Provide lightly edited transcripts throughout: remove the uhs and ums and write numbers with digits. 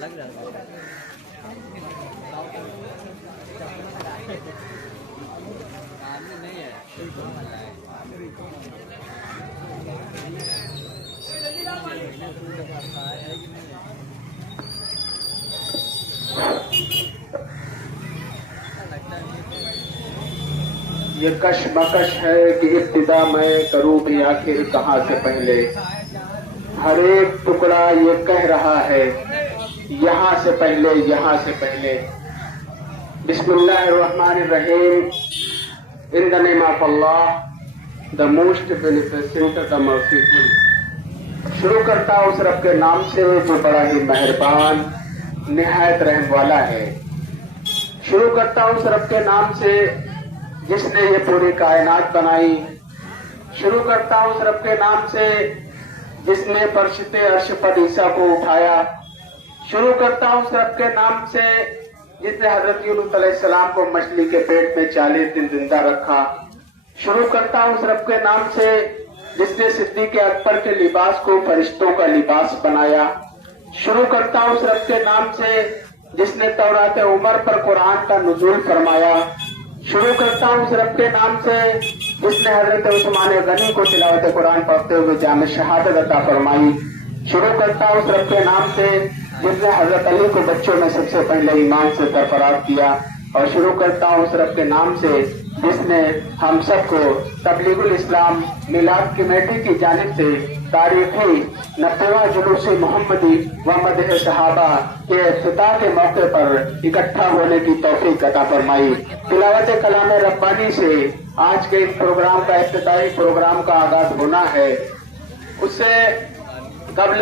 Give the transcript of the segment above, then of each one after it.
लग रहा है नहीं है ये कशमकश है कि इब्तिदा मैं करूं भी आखिर कहाँ से पहले। हर एक टुकड़ा ये कह रहा है यहाँ से पहले, यहाँ से पहले। बिस्मिल्लाहिर्रहमानिर्रहीम। In the name of Allah the most beneficent the merciful. शुरू करता हूँ उस रब के नाम से जो बड़ा ही मेहरबान निहायत रहम वाला है। शुरू करता हूँ उस रब के नाम से जिसने ये पूरी कायनात बनाई। शुरू करता हूँ उस रब के नाम से जिसने फरिश्ते अर्श पर ईसा को उठाया। शुरू करता हूँ उस रब के नाम से जिसने हजरत यूनुस अलैहिस्सलाम को मछली के पेट में 40 दिन जिंदा रखा। शुरू करता हूँ उस रब के नाम से जिसने सिद्दीक़ अकबर के लिबास को फरिश्तों का लिबास बनाया। शुरू करता हूँ उस रब के नाम से जिसने तौरात उमर पर कुरान का नुज़ूल फरमाया। शुरू करता हूँ उस रब के नाम से जिसने हजरत उस्मान गनी को तिलावत कुरान पढ़ते हुए जाम शहादत अता फरमाई। शुरू करता हूँ उस रब के नाम से जिसने हजरत अली को बच्चों में सबसे पहले ईमान से सरफराज किया। और शुरू करता हूँ उस रब के नाम से जिसने हम सबको तबलीगुल इस्लाम मिलाद कमेटी की जानिब से तारीखी 90वां जुलूस मोहम्मदी व मदह सहाबा के इफ्तिताह के मौके पर इकट्ठा होने की तौफीक अता फरमाई। तिलावत कलाम रब्बानी से आज के इस प्रोग्राम का इफ्तिताही प्रोग्राम का आगाज होना है। उससे कबल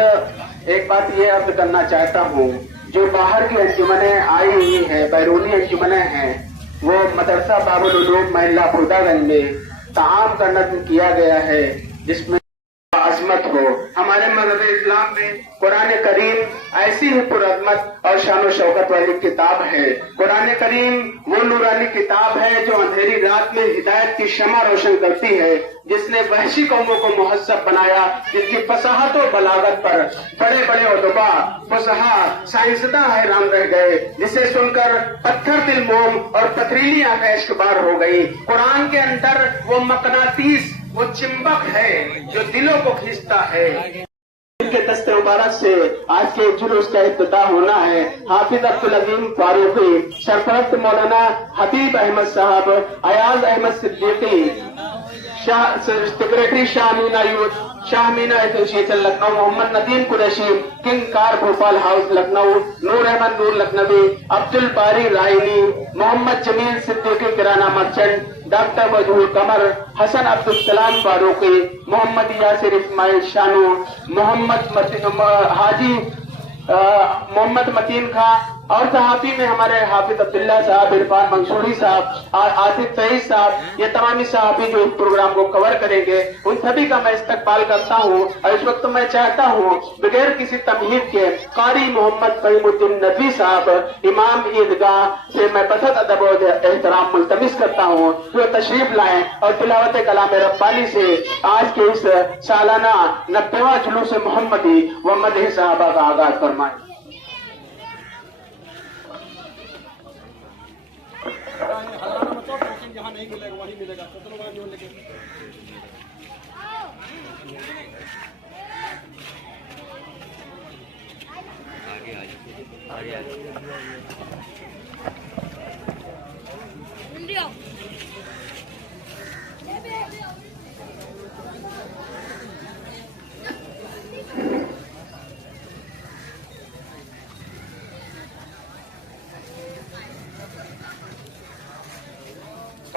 एक बात ये अर्ज करना चाहता हूँ, जो बाहर की अंजुमनें आई हुई है, बैरूनी अंजुमनें हैं, वो मदरसा बाबुल उलूम महिला खुदागंज में ताम का नज़्म किया गया है जिसमें अजमत हो। हमारे मज़हब इस्लाम में कुरान करीम ऐसी ही पुरअज़मत और शान शौकत वाली किताब है। कुरान करीम वो नूरानी किताब है जो अंधेरी रात में हिदायत की शमा रोशन करती है, जिसने वहशी कौमों को मुहस्सब बनाया, जिसकी फसाहत और बलागत पर बड़े बड़े उदबा फसहा साइंसदां हैरान रह गए, जिसे सुनकर पत्थर दिल मोम और पथरीली आंखें इश्कबार हो गई। कुरान के अंदर वो मकनातीस, वो चिंबक है जो दिलों को खींचता है। इनके दस्ते मुबारक से आज के जुलूस का इब्तिदा होना है। हाफिज अब्दुल अजीम फारूकी, सरफरस्त मौलाना Habib Ahmad Sahab, Ayaz Ahmad Siddiqui, secretary Shahmina youth, Shahmina association Lucknow, Mohammad Nadeem Qureshi, king car Bhopal house Lucknow, Noor Ahmad Noor Lakhnavi, Abdul Bari Raini, Mohammad Jamil Siddiqui kirana merchant, doctor Mazhoor Qamar, Hasan Abdul Salam Farooqui, Mohammad Yasir Ismail Shanu, हाजी मोहम्मद मतीन खां और सहाफी में हमारे हाफिज अब्दुल्ला साहब, इरफान मंसूरी साहब, आसिफ सईद साहब, ये तमामी सहाफी जो इस प्रोग्राम को कवर करेंगे, उन सभी का मैं इस्तकबाल करता हूँ। और इस वक्त मैं चाहता हूँ बगैर किसी तमहीद के कारी मोहम्मद फहीमुद्दीन नदवी साहब, इमाम ईदगाह से मैं बसत अदब और एहतराम मुल्तमिस करता हूँ जो तशरीफ लाएं और तिलावत कलाम रब्बानी से आज के इस सालाना 90वां जुलूस मोहम्मदी व मदह सहाबा का आगाज फरमाएं। जहाँ नहीं मिलेगा वहीं मिलेगा।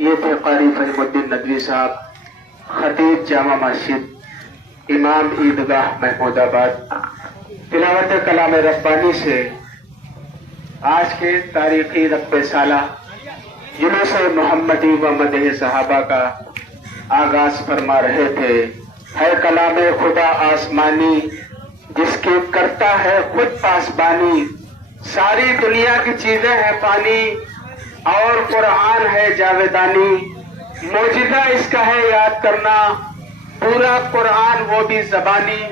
ये थे कारी फहीमुद्दीन नदवी साहब, खतीब जामा मस्जिद, इमाम ईदगाह महमूदाबाद। तिलावत कलाम रब्बानी से आज के तारीखी रब्बे साला जुलूस मोहम्मदी व मदह सहाबा का आगाज फरमा रहे थे। है कलाम खुदा आसमानी जिसके करता है खुद पासबानी, सारी दुनिया की चीजें हैं पानी और कुरान है जावेदानी। मौजिदा इसका है याद करना, पूरा कुरान वो भी जबानी।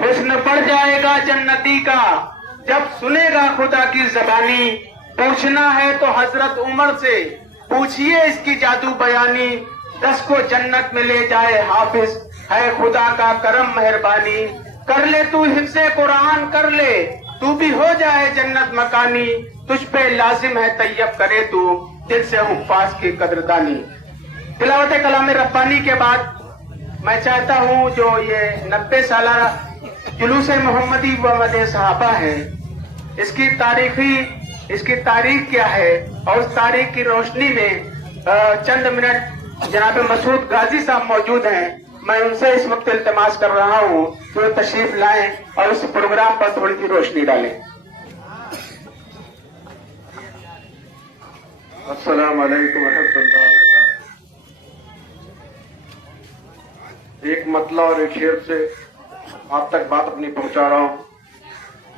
हुस्न बढ़ जाएगा जन्नती का जब सुनेगा खुदा की जबानी। पूछना है तो हजरत उमर से पूछिए इसकी जादू बयानी। 10 को जन्नत में ले जाए हाफिज है खुदा का करम मेहरबानी। कर ले तू हिफ्ज़े कुरान कर ले, तू भी हो जाए जन्नत मकानी। तुझ पे लाजिम है तैयब करे तू दिल से हुफ्फाज की कदरदानी। तिलावत कलाम रब्बानी के बाद मैं चाहता हूं जो ये 90 साल जुलूस मोहम्मदी व मदे सहाबा है, इसकी तारीख क्या है, और उस तारीख की रोशनी में चंद मिनट जनाब मसूद गाजी साहब मौजूद हैं, मैं उनसे इस वक्त इल्तिमास कर रहा हूं कि वो तशरीफ लाएं और इस प्रोग्राम पर थोड़ी सी रोशनी डालें। अस्सलाम वालेकुम रहमतुल्लाहि व बरकातुहू। एक मतला और एक शेर से आप तक बात अपनी पहुंचा रहा हूं।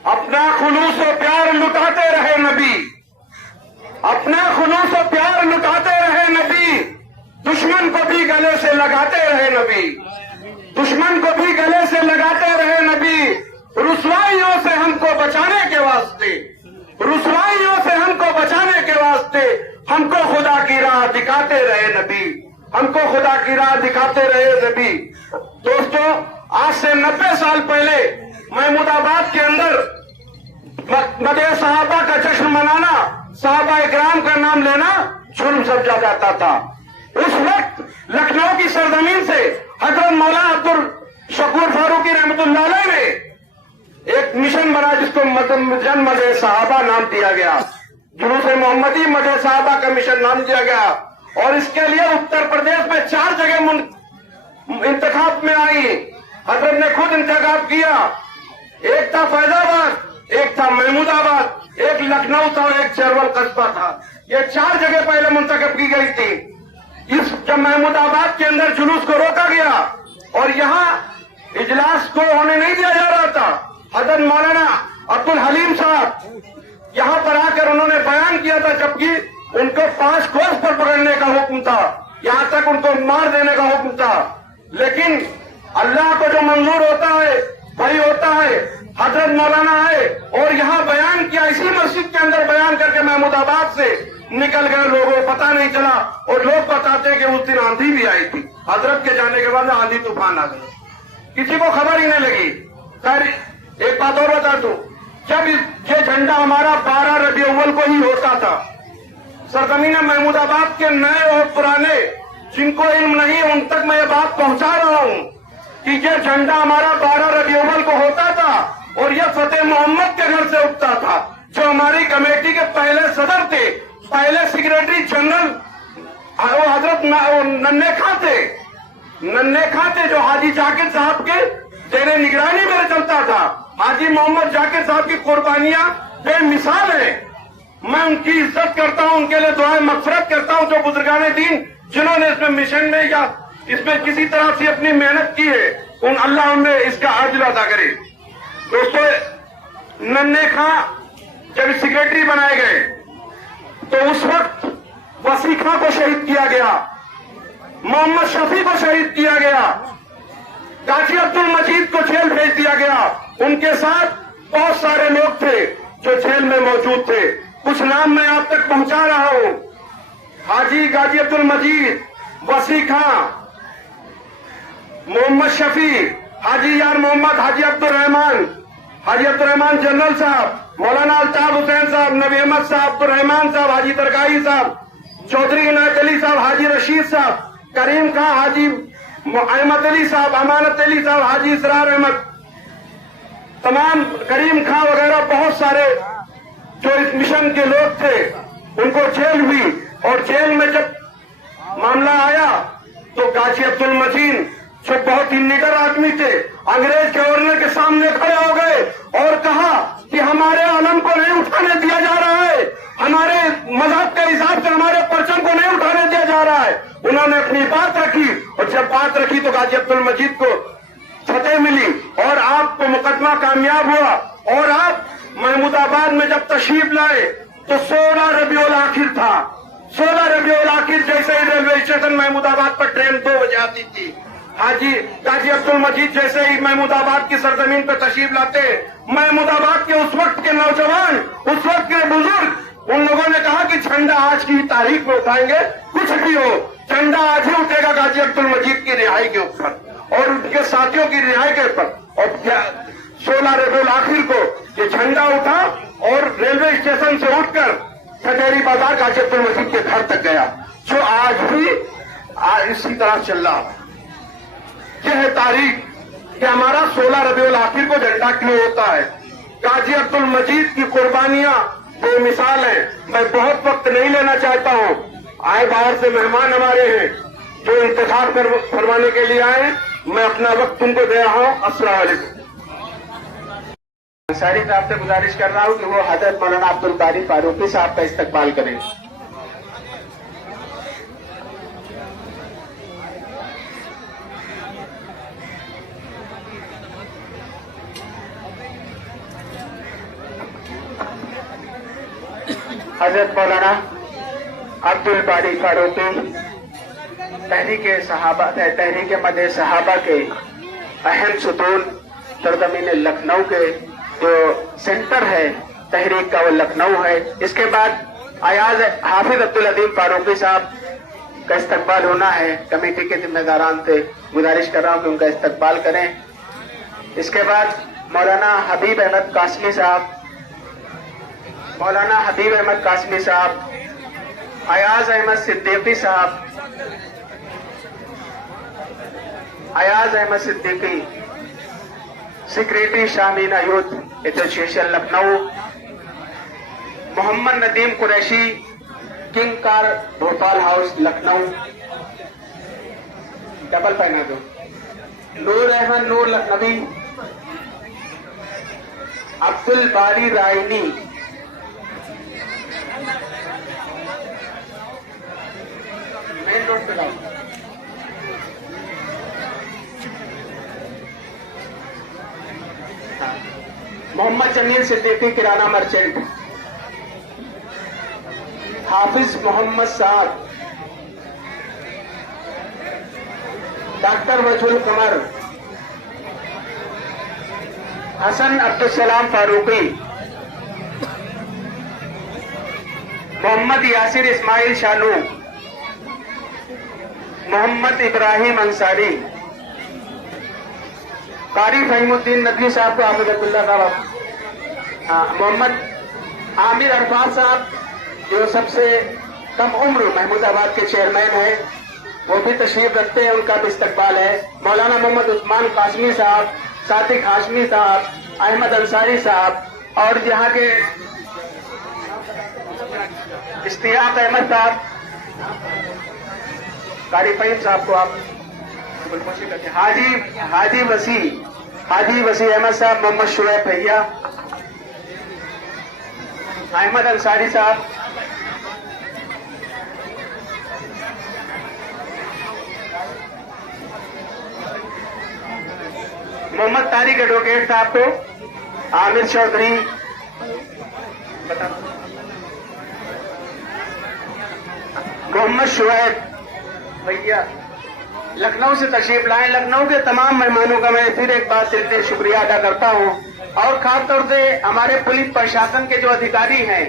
अपना खुलूस और प्यार लुटाते रहे नबी, अपना खुलूस और प्यार लुटाते रहे नबी, दुश्मन को भी गले से लगाते रहे नबी, दुश्मन को भी गले से लगाते रहे नबी, रुसवाइयों से हमको बचाने के वास्ते, रुसवाइयों से हमको बचाने के वास्ते हमको खुदा की राह दिखाते रहे नबी, हमको खुदा की राह दिखाते रहे नबी। दोस्तों, आज से 90 साल पहले महमूदाबाद के अंदर मदे सहाबा का जश्न मनाना, सहाबा इकराम का नाम लेना जुर्म समझा जाता था। उस वक्त लखनऊ की सरजमीन से हजरत मौलाना अब्दुल शकूर फारूकी रहमतुल्लाह अलैह ने एक मिशन बना जिसको जन मदे सहाबा नाम दिया गया, जुलूस मोहम्मदी मदे सहाबा का मिशन नाम दिया गया। और इसके लिए उत्तर प्रदेश में 4 जगह इंतखाब में आई, हजरत ने खुद इंतखाब किया। एक था फैजाबाद, एक था महमूदाबाद, एक लखनऊ था और एक चरवल कस्बा था। ये 4 जगह पहले मुंतखब की गई थी। इस जब महमूदाबाद के अंदर जुलूस को रोका गया और यहाँ इजलास को होने नहीं दिया जा रहा था, हजरत मौलाना अब्दुल हलीम साहब यहाँ पर आकर उन्होंने बयान किया था, जबकि उनको 5 कोस पर पकड़ने का हुक्म था, यहाँ तक उनको मार देने का हुक्म था। लेकिन अल्लाह को जो मंजूर होता है वही होता है। हजरत मौलाना आए और यहाँ बयान किया, इसी मस्जिद के अंदर बयान करके महमूदाबाद से निकल गए, लोगों को पता नहीं चला। और लोग बताते हैं कि उस दिन आंधी भी आई थी, हजरत के जाने के बाद आंधी तूफान आ गए, किसी को खबर ही नहीं लगी। खैर, एक बात और बता दूं, जब ये झंडा हमारा 12 रबी अव्वल को ही होता था, सरजमीन महमूदाबाद के नए और पुराने जिनको इल्म नहीं उन तक मैं ये बात पहुंचा रहा हूं कि ये झंडा हमारा 12 रबी अव्वल को होता था और ये फतेह मोहम्मद के घर से उठता था, जो हमारी कमेटी के पहले सदर थे, पहले सेक्रेटरी जनरल वो हजरत नन्हे खां थे, जो हाजी जाकिर साहब के जेरे निगरानी में चलता था। हाजी मोहम्मद जाकिर साहब की कुर्बानियां बेमिसाल है। मैं उनकी इज्जत करता हूं, उनके लिए दुआएं मगफिरत करता हूं, जो बुजुर्गाने दीन जिन्होंने इसमें मिशन में या इसमें किसी तरह से अपनी मेहनत की है, उन अल्लाह उनमें इसका अजर अदा करे। दोस्तों, नन्हे खां जब सेक्रेटरी बनाए गए तो उस वक्त वसी खां को शहीद किया गया, मोहम्मद शफी को शहीद किया गया, काजी अब्दुल मजीद को जेल भेज दिया गया। उनके साथ बहुत सारे लोग थे जो जेल में मौजूद थे। कुछ नाम मैं आप तक पहुंचा रहा हूं। हाजी गाजी अब्दुल मजीद, वसी खां, मोहम्मद शफी, हाजी यार मोहम्मद, हाजी अब्दुल रहमान जनरल साहब, मौलाना अल्ताफ हुसैन साहब, नबी अहमद साहब, अब्दुल रहमान साहब, हाजी तरकाई साहब, चौधरी इनायत अली साहब, हाजी रशीद साहब, करीम खां, हाजी अहमद अली साहब, अमानत अली साहब, हाजी इसरार अहमद, तमाम करीम खां वगैरह बहुत सारे जो इस मिशन के लोग थे, उनको जेल हुई। और जेल में जब मामला आया तो गाजी अब्दुल मजीद, जो बहुत ही निडर आदमी थे, अंग्रेज गवर्नर के सामने खड़े हो गए और कहा कि हमारे आलम को नहीं उठाने दिया जा रहा है, हमारे मजहब के हिसाब से हमारे परचम को नहीं उठाने दिया जा रहा है। उन्होंने अपनी बात रखी और जब बात रखी तो गाजी अब्दुल मजीद को फतेह मिली और आपको मुकदमा कामयाब हुआ। और आप महमूदाबाद में जब तशरीफ लाए तो 16 रबीउल आखिर था। 16 रबीउल आखिर जैसे ही रेलवे स्टेशन महमूदाबाद पर ट्रेन 2 बजे आती थी, हाजी गाजी अब्दुल मजीद जैसे ही महमूदाबाद की सरजमीन पर तशरीफ लाते, महमूदाबाद के उस वक्त के नौजवान, उस वक्त के बुजुर्ग, उन लोगों ने कहा कि झंडा आज की तारीख में उठाएंगे, कुछ भी हो झंडा आज ही उठेगा गाजी अब्दुल मजीद की रिहाई के ऊपर और उनके साथियों की रिहाई के ऊपर। और 16 रबीउल आखिर को ये झंडा उठा और रेलवे स्टेशन से उठकर खटेरी बाजार गाजी अब्दुल मजीद के घर तक गया, जो आज भी इसी तरह चल रहा है। यह है तारीख कि हमारा 16 रबीउल आखिर को झंडा क्यों होता है। काजी अब्दुल मजीद की कुर्बानियां बेमिसाल हैं। मैं बहुत वक्त नहीं लेना चाहता हूं। आए बाहर से मेहमान हमारे हैं जो इंतजार फरमाने के लिए आए। मैं अपना वक्त तुमको दे रहा हूं। अस्सलाम वालेकुम। अंसारी साहब से गुजारिश कर रहा हूं कि वो हजरत मौलाना अब्दुल बारी फारूकी साहब का इस्तकबाल करें। हजरत मौलाना अब्दुल बारी फारूकी तहरीक मदे सहाबा के अहम सुतून सरजमीन लखनऊ के जो सेंटर है तहरीक का वो लखनऊ है। इसके बाद अयाज हाफिज अब्दुल अदीम फारूकी साहब का इस्तकबाल होना है। कमेटी के जिम्मेदारान से गुजारिश कर रहा हूं कि उनका इस्तकबाल करें। इसके बाद मौलाना हबीब अहमद कासमी साहब, मौलाना हबीब अहमद कासमी साहब, Ayaz Ahmad Siddiqui Sahab, Ayaz Ahmad Siddiqui secretary Shamina youth association Lucknow, Mohammad Nadeem Qureshi king car Bhopal house Lucknow, double पहना दो, नूर अहमद नूर लखनवी, अब्दुल बारी रायनी, मेन रोड पे लाओ, मोहम्मद जमील सिद्दीकी किराना मर्चेंट, हाफिज मोहम्मद साहब, डॉक्टर वजहुल कमर, हसन अब्दुल सलाम फारूकी, मोहम्मद यासिर इस्माइल शानू, मोहम्मद इब्राहिम अंसारी, कारी फहीमुद्दीन नदवी साहब को हाफिज अब्दुल्ला साहब, मोहम्मद आमिर अरफात साहब जो सबसे कम उम्र महमूदाबाद के चेयरमैन है, वो भी तशरीफ रखते हैं, उनका भी इस्तकबाल है। मौलाना मोहम्मद उस्मान कासमी साहब, सादिक हाशमी साहब, अहमद अंसारी साहब और यहाँ के इश्तियाक अहमद साहब, कारी फहीम साहब को आप हाजी वसी अहमद साहब, मोहम्मद शुएब भैया, अहमद अंसारी साहब, मोहम्मद तारिक एडवोकेट साहब को, आमिर चौधरी, मोहम्मद शुएब भैया लखनऊ से तशरीफ लाए। लखनऊ के तमाम मेहमानों का मैं फिर एक बार दिल से शुक्रिया अदा करता हूं और खासतौर से हमारे पुलिस प्रशासन के जो अधिकारी हैं,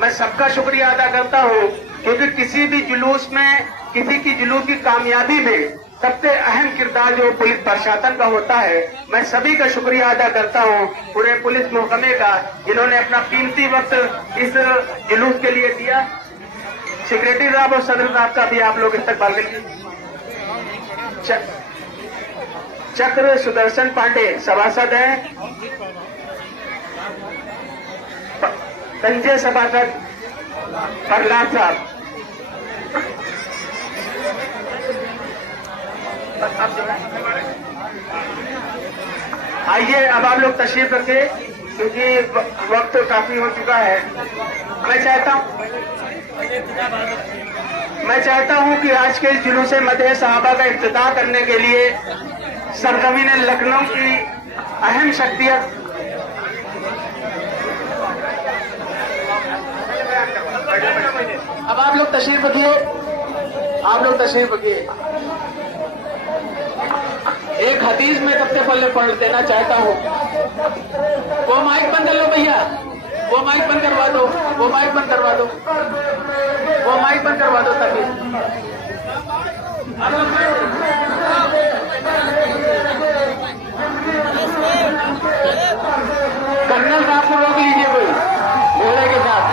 मैं सबका शुक्रिया अदा करता हूं क्योंकि किसी भी जुलूस में, किसी की जुलूस की कामयाबी में सबसे अहम किरदार जो पुलिस प्रशासन का होता है। मैं सभी का शुक्रिया अदा करता हूं, पूरे पुलिस महकमे का, जिन्होंने अपना कीमती वक्त इस जुलूस के लिए दिया। सेक्रेटरी साहब और सदर साहब का भी आप लोग इस्तकबाल करिए। चक्र सुदर्शन पांडे सभासद हैं, संजय सभासद प्रहलाद साहब। आइए अब आप लोग तशरीफ रखें क्योंकि वक्त काफी हो चुका है। मैं चाहता हूं कि आज के जुलूस मदह सहाबा का इफ्तिताह करने के लिए सरजमीन लखनऊ की अहम शख्सियत अब आप लोग तशरीफ रखिए, आप लोग तशरीफ रखिए। एक हदीस में सबसे पहले पढ़ देना चाहता हूँ। वो माइक बंद कर लो भैया, वो माइक बंद करवा दो, वो माइक बंद करवा दो, वो माइक बंद करवा दो ताकि कर्नल साहब को रोक लीजिए कोई घोड़े के साथ।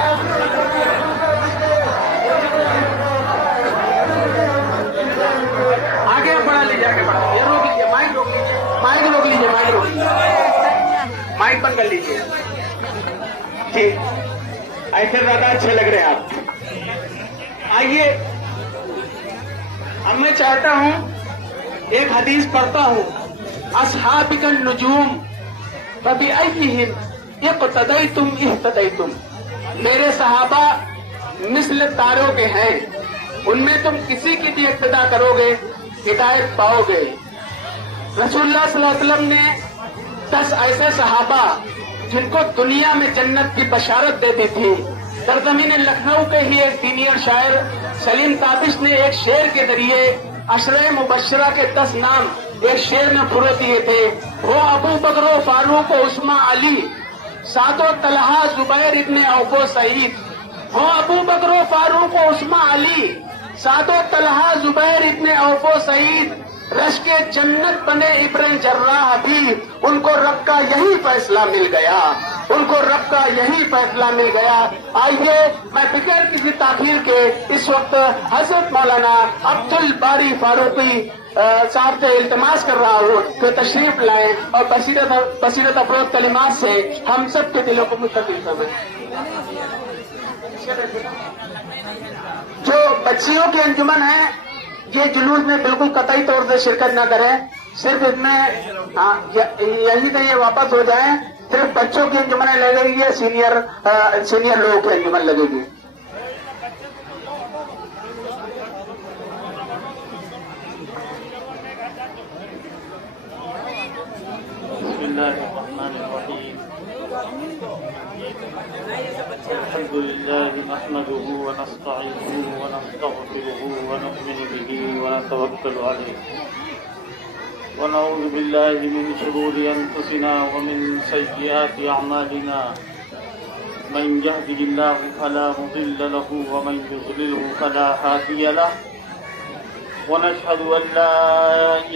आगे बढ़ा लीजिए, आगे बढ़ा, ये रोक लीजिए माइक। फारूक, माइक बंद कर लीजिए। ठीक, ऐसे ज्यादा अच्छे लग रहे हैं आप। आइए, अब मैं चाहता हूं, एक हदीस पढ़ता हूं, अस्हाबिकन नुजूम कभी अय्यिहिम इक़्तदैतुम इह्तदैतुम। मेरे सहाबा मिस्ल तारों के हैं, उनमें तुम किसी की भी इक्तदा करोगे हिदायत पाओगे। रसूलुल्लाह सल्लल्लाहु अलैहि वसल्लम ने 10 ऐसे सहाबा जिनको दुनिया में जन्नत की बशारत देती थी। सरजमीन लखनऊ के ही एक सीनियर शायर सलीम ताबिश ने एक शेर के जरिए अशरे मुबशरा के 10 नाम एक शेर में फुरो दिए थे। वो अबू बकर फारूक उस्मा अली सादो तलहा जुबैर इब्ने औफो सईद। वो अबू बकर फारूक उस्मा अली सादो तलहा जुबैर इब्ने औफो सईद। रश के जन्नत बने इब्न जर्राह भी, उनको रब का यही फैसला मिल गया, उनको रब का यही फैसला मिल गया। आइए, मैं बगैर किसी ताखीर के इस वक्त हजरत मौलाना अब्दुल बारी फारूकी साहब से इल्तिमास कर रहा हूँ कि तशरीफ लाएं और बसीरत अफरोज कलिमात से हम सब के दिलों को मुस्तकिल करें। जो बच्चियों की अंजुमन है, ये जुलूस में बिल्कुल कतई तौर से शिरकत न करें, सिर्फ इसमें यही से ये वापस हो जाएं। सिर्फ बच्चों की अंजुमन लगेगी, सीनियर लोगों की अंजुमन लगेगी। अल्हम्दुलिल्लाह नहमदुहु व नस्तईनुहु व नस्तगफिरुहु व नु'मिनु बिही व नतवक्कलु अलैहि व नऊज़ु बिल्लाहि मिन शुरूरि अनफुसिना व मिन सय्यिआति अअमालिना। मन यहदिहिल्लाहु फला मुदिल्ल लहु व मन युज़लिलहु फला हादिय लहु। व नशहदु अन ला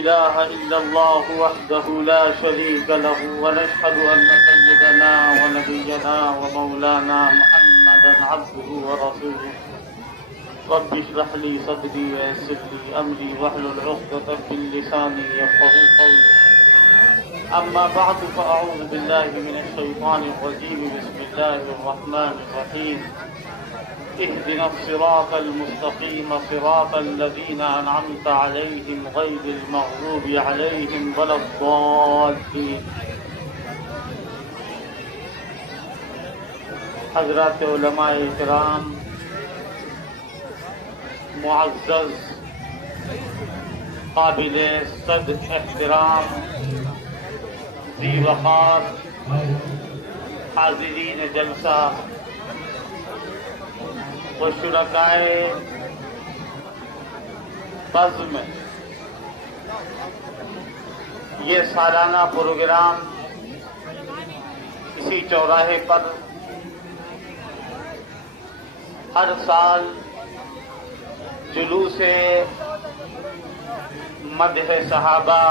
इलाहा इल्लल्लाहु वहदहु ला शरीका लहु व नशहदु अन्न सय्यदना व नबिय्यना व मौलाना मुहम्मदन अब्दुहु व रसूलुहु। रब्बि इश्रह ली सदरी व यस्सिर ली अमरी वहलुल उक़दतम मिन लिसानी यफ़क़हू क़ौली। अम्मा बअद फ़अऊज़ु बिल्लाहि मिनश शैतानिर रजीम। बिस्मिल्लाहिर रहमानिर रहीम। इहदिना सिरातल मुस्तक़ीम सिरातल लज़ीना अनअमत अलैहिम गैरिल मग़ज़ूबि अलैहिम वलद्दाल्लीन। हज़रात उलमाए इकराम, मुअज़्ज़ज़ काबिले सद एहतराम ज़ी वक़ार हाज़िरीन जलसा व शुरकाए बज़्म, ये सालाना प्रोग्राम इसी चौराहे पर हर साल जुलूस मदह सहाबा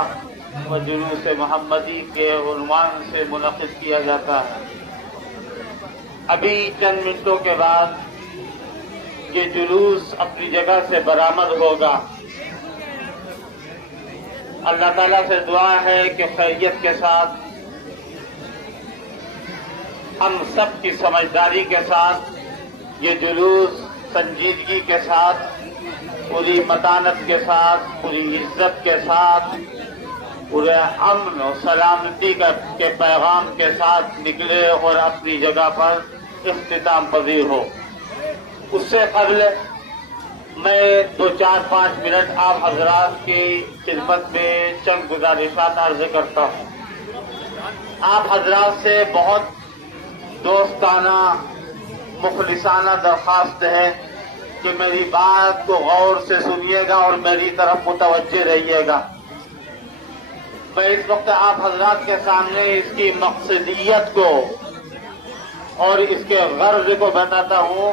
व जुलूस मोहम्मदी के उन्वान से मुनक़िद किया जाता है। अभी चंद मिनटों के बाद ये जुलूस अपनी जगह से बरामद होगा। अल्लाह ताला से दुआ है कि खैरियत के साथ, हम सब की समझदारी के साथ ये जुलूस संजीदगी के साथ, पूरी मतानत के साथ, पूरी इज्जत के साथ, पूरे अमन और सलामती के पैगाम के साथ निकले और अपनी जगह पर इख्तिताम पजीर हो। उससे कबल मैं 2-4-5 मिनट आप हजरात की खिदमत में चंद गुजारिशात अर्ज करता हूँ। आप हजरात से बहुत दोस्ताना मुखलिसाना दरख्वास्त है कि मेरी बात को गौर से सुनिएगा और मेरी तरफ मुतवज्जे रहिएगा। मैं इस वक्त आप हजरात के सामने इसकी मकसदियत को और इसके गर्ज को बताता हूँ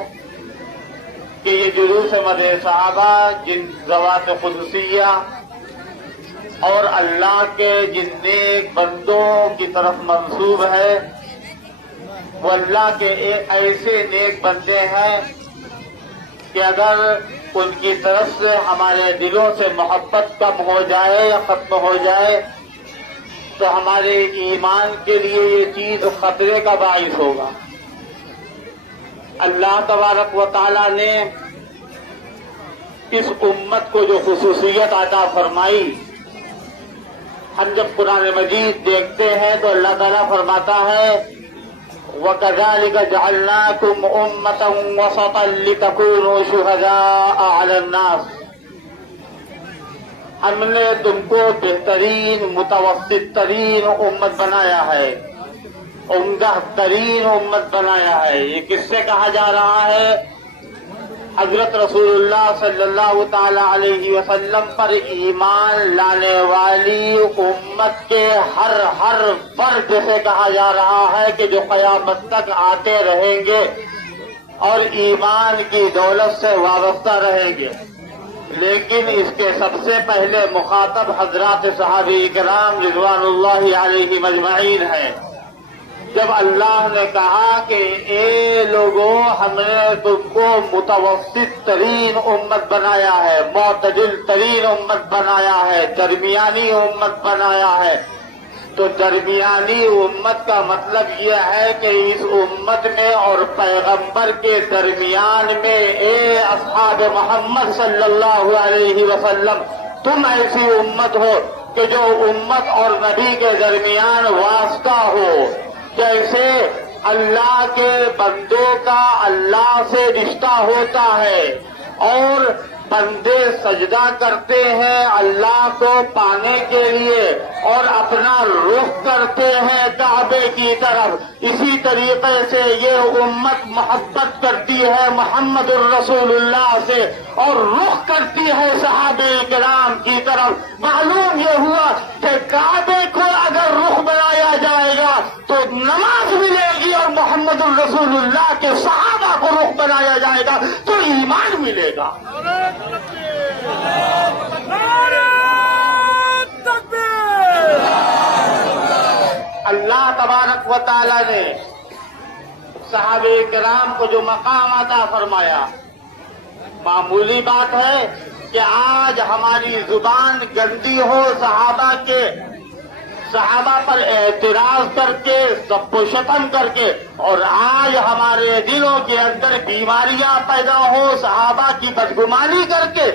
कि ये जुलूस मदह सहाबा जिन ज़वात ख़ुसूसिया और अल्लाह के जिन नेक बंदों की तरफ मंसूब है, वो अल्लाह के ऐसे नेक बंदे हैं कि अगर उनकी तरफ से हमारे दिलों से मोहब्बत कम हो जाए या खत्म हो जाए तो हमारे ईमान के लिए ये चीज खतरे का बाइस होगा। अल्लाह तबारक व तआला ने इस उम्मत को जो खुसूसियत अता फरमाई, हम जब कुरान मजीद देखते हैं तो अल्लाह ताला फरमाता है वकज़ालिक जअलनाकुम उम्मतन वसतन लितकूनू शुहदाअ अलन्नास। हमने तुमको बेहतरीन मुतवस्सित तरीन उम्मत बनाया है, उम्दा तरीन उम्मत बनाया है। ये किससे कहा जा रहा है? हजरत रसूलुल्लाह सल्लल्लाहु ताला अलैहि वसल्लम पर ईमान लाने वाली उम्मत के हर फर्द से कहा जा रहा है कि जो क़यामत तक आते रहेंगे और ईमान की दौलत से वाबस्ता रहेंगे। लेकिन इसके सबसे पहले मुखातब हजरात सहाबी इकराम रिज़वानुल्लाहि अलैहिम अजमईन है। जब अल्लाह ने कहा कि ए लोगों, हमने तुमको मुतवस्सित तरीन उम्मत बनाया है, मुतदिल तरीन उम्मत बनाया है, दरमियानी उम्मत बनाया है, तो दरमियानी उम्मत का मतलब यह है कि इस उम्मत में और पैगंबर के दरमियान में ए असहाब मोहम्मद सल्लल्लाहु अलैहि वसल्लम, तुम ऐसी उम्मत हो कि जो उम्मत और नबी के दरमियान वास्ता हो। जैसे अल्लाह के बंदों का अल्लाह से रिश्ता होता है और बंदे सजदा करते हैं अल्लाह को पाने के लिए और अपना रुख करते हैं काबे की तरफ, इसी तरीके से ये उम्मत मोहब्बत करती है मोहम्मदुर रसूलुल्लाह से और रुख करती है सहाबे किराम की तरफ। मालूम ये हुआ कि काबे को अगर रुख बनाया जाएगा तो नमाज मिलेगी और मोहम्मदुर रसूलुल्लाह के सहाबा को रुख बनाया जाएगा तो ईमान मिलेगा। अल्लाह तबारक व तआला ने सहाबे किराम को जो मकाम अता फरमाया, मामूली बात है कि आज हमारी जुबान गंदी हो सहाबा पर एतराज करके, सबको शतम करके, और आज हमारे दिलों के अंदर बीमारियां पैदा हो सहाबा की बदगुमानी करके।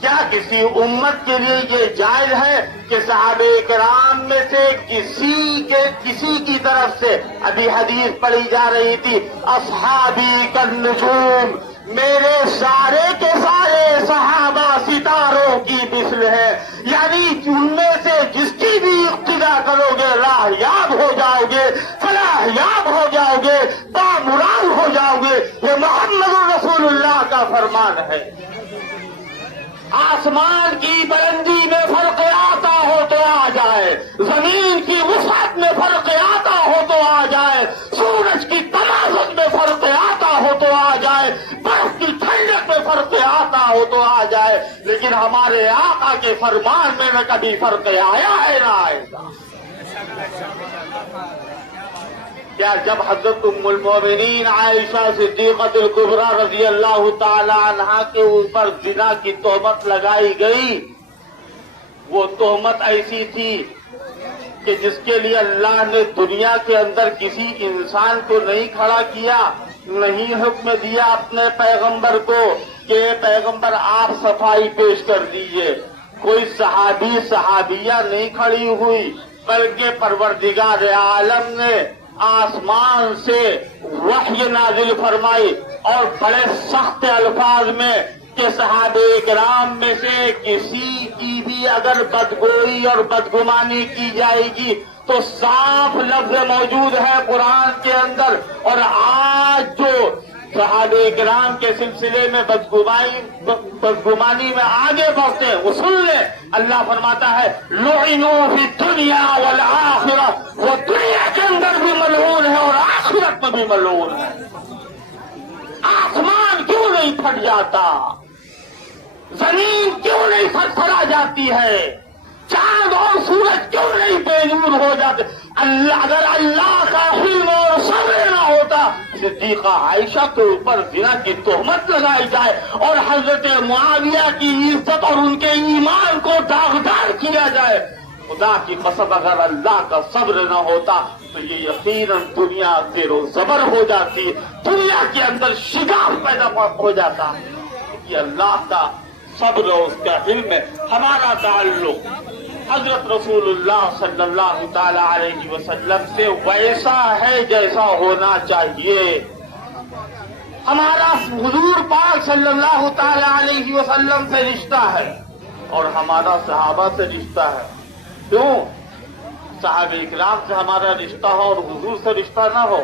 क्या किसी उम्मत के लिए ये जायज है कि सहाबे किराम में से किसी की तरफ से, अभी हदीस पढ़ी जा रही थी, अस्हाबी कन्नुजूम, मेरे सारे के सारे सहाबा सितारों की मिसल है, यानी उनमें से जिसकी भी इक्तिदा करोगे राहयाब हो जाओगे, फलाहयाब हो जाओगे, बामुराद हो जाओगे। ये मोहम्मद रसूलुल्लाह का फरमान है। आसमान की बुलंदी में फर्क आता हो तो आ जाए, जमीन की वसअत में फर्क आता हो तो आ जाए, सूरज की तमाज़ुन में फर्क आता हो तो आ जाए, बर्फ की ठंडक में फर्क आता हो तो आ जाए, लेकिन हमारे आका के फरमान में न कभी फर्क आया है ना आएगा। क्या जब हजरत उम्मुल मोमिनीन आयशा सिद्दीक़तुल कुबरा रज़ी अल्लाह ताला अन्हा के ऊपर जिना की तोहमत लगाई गई, वो तोहमत ऐसी थी कि जिसके लिए अल्लाह ने दुनिया के अंदर किसी इंसान को नहीं खड़ा किया, नहीं हुक्म दिया अपने पैगंबर को कि पैगंबर आप सफाई पेश कर दीजिए। कोई सहाबी सहाबिया नहीं खड़ी हुई, बल्कि परवरदिगार आलम ने आसमान से वह्य नाजिल फरमाई और बड़े सख्त अल्फाज में कि सहाबे किराम में से किसी की भी अगर बदगोई और बदगुमानी की जाएगी तो साफ लफ्ज मौजूद है कुरान के अंदर। और आज जो सहाबे किराम के सिलसिले में बदगुमानी में आगे बढ़ते हैं वो सुन ले, अल्लाह फरमाता है लुइनु फी दुनिया वल आखिरह, वो दुनिया के अंदर भी मलऊन है और आखिरत में भी मलऊन है। आसमान क्यों नहीं फट जाता, जमीन क्यों नहीं थरथरा जाती है, चांद और सूरज क्यों नहीं बेनूर हो जाते? अल्लाह, अगर अल्लाह का हिल्म और सब्र ना होता, सिद्दीक़ा आयशा के ऊपर जिना की तोहमत लगाई जाए और हजरत मुआविया की इज्जत और उनके ईमान को दागदार किया जाए, खुदा की कसम अगर अल्लाह का सब्र न होता तो ये यकीनन दुनिया जेरो जबर हो जाती, दुनिया के अंदर शिगाफ पैदा हो जाता। ये अल्लाह का सब्र और उसका इल्म है। हमारा ताल्लुक हजरत रसूलुल्लाह सल्लल्लाहु ताला अलैहि वसल्लम से वैसा है जैसा होना चाहिए। हमारा हुजूर पाक सल्लल्लाहु ताला अलैहि वसल्लम से रिश्ता है और हमारा सहाबा से रिश्ता है। क्यों? साहब इकराम से हमारा रिश्ता हो और हुजूर से रिश्ता ना हो,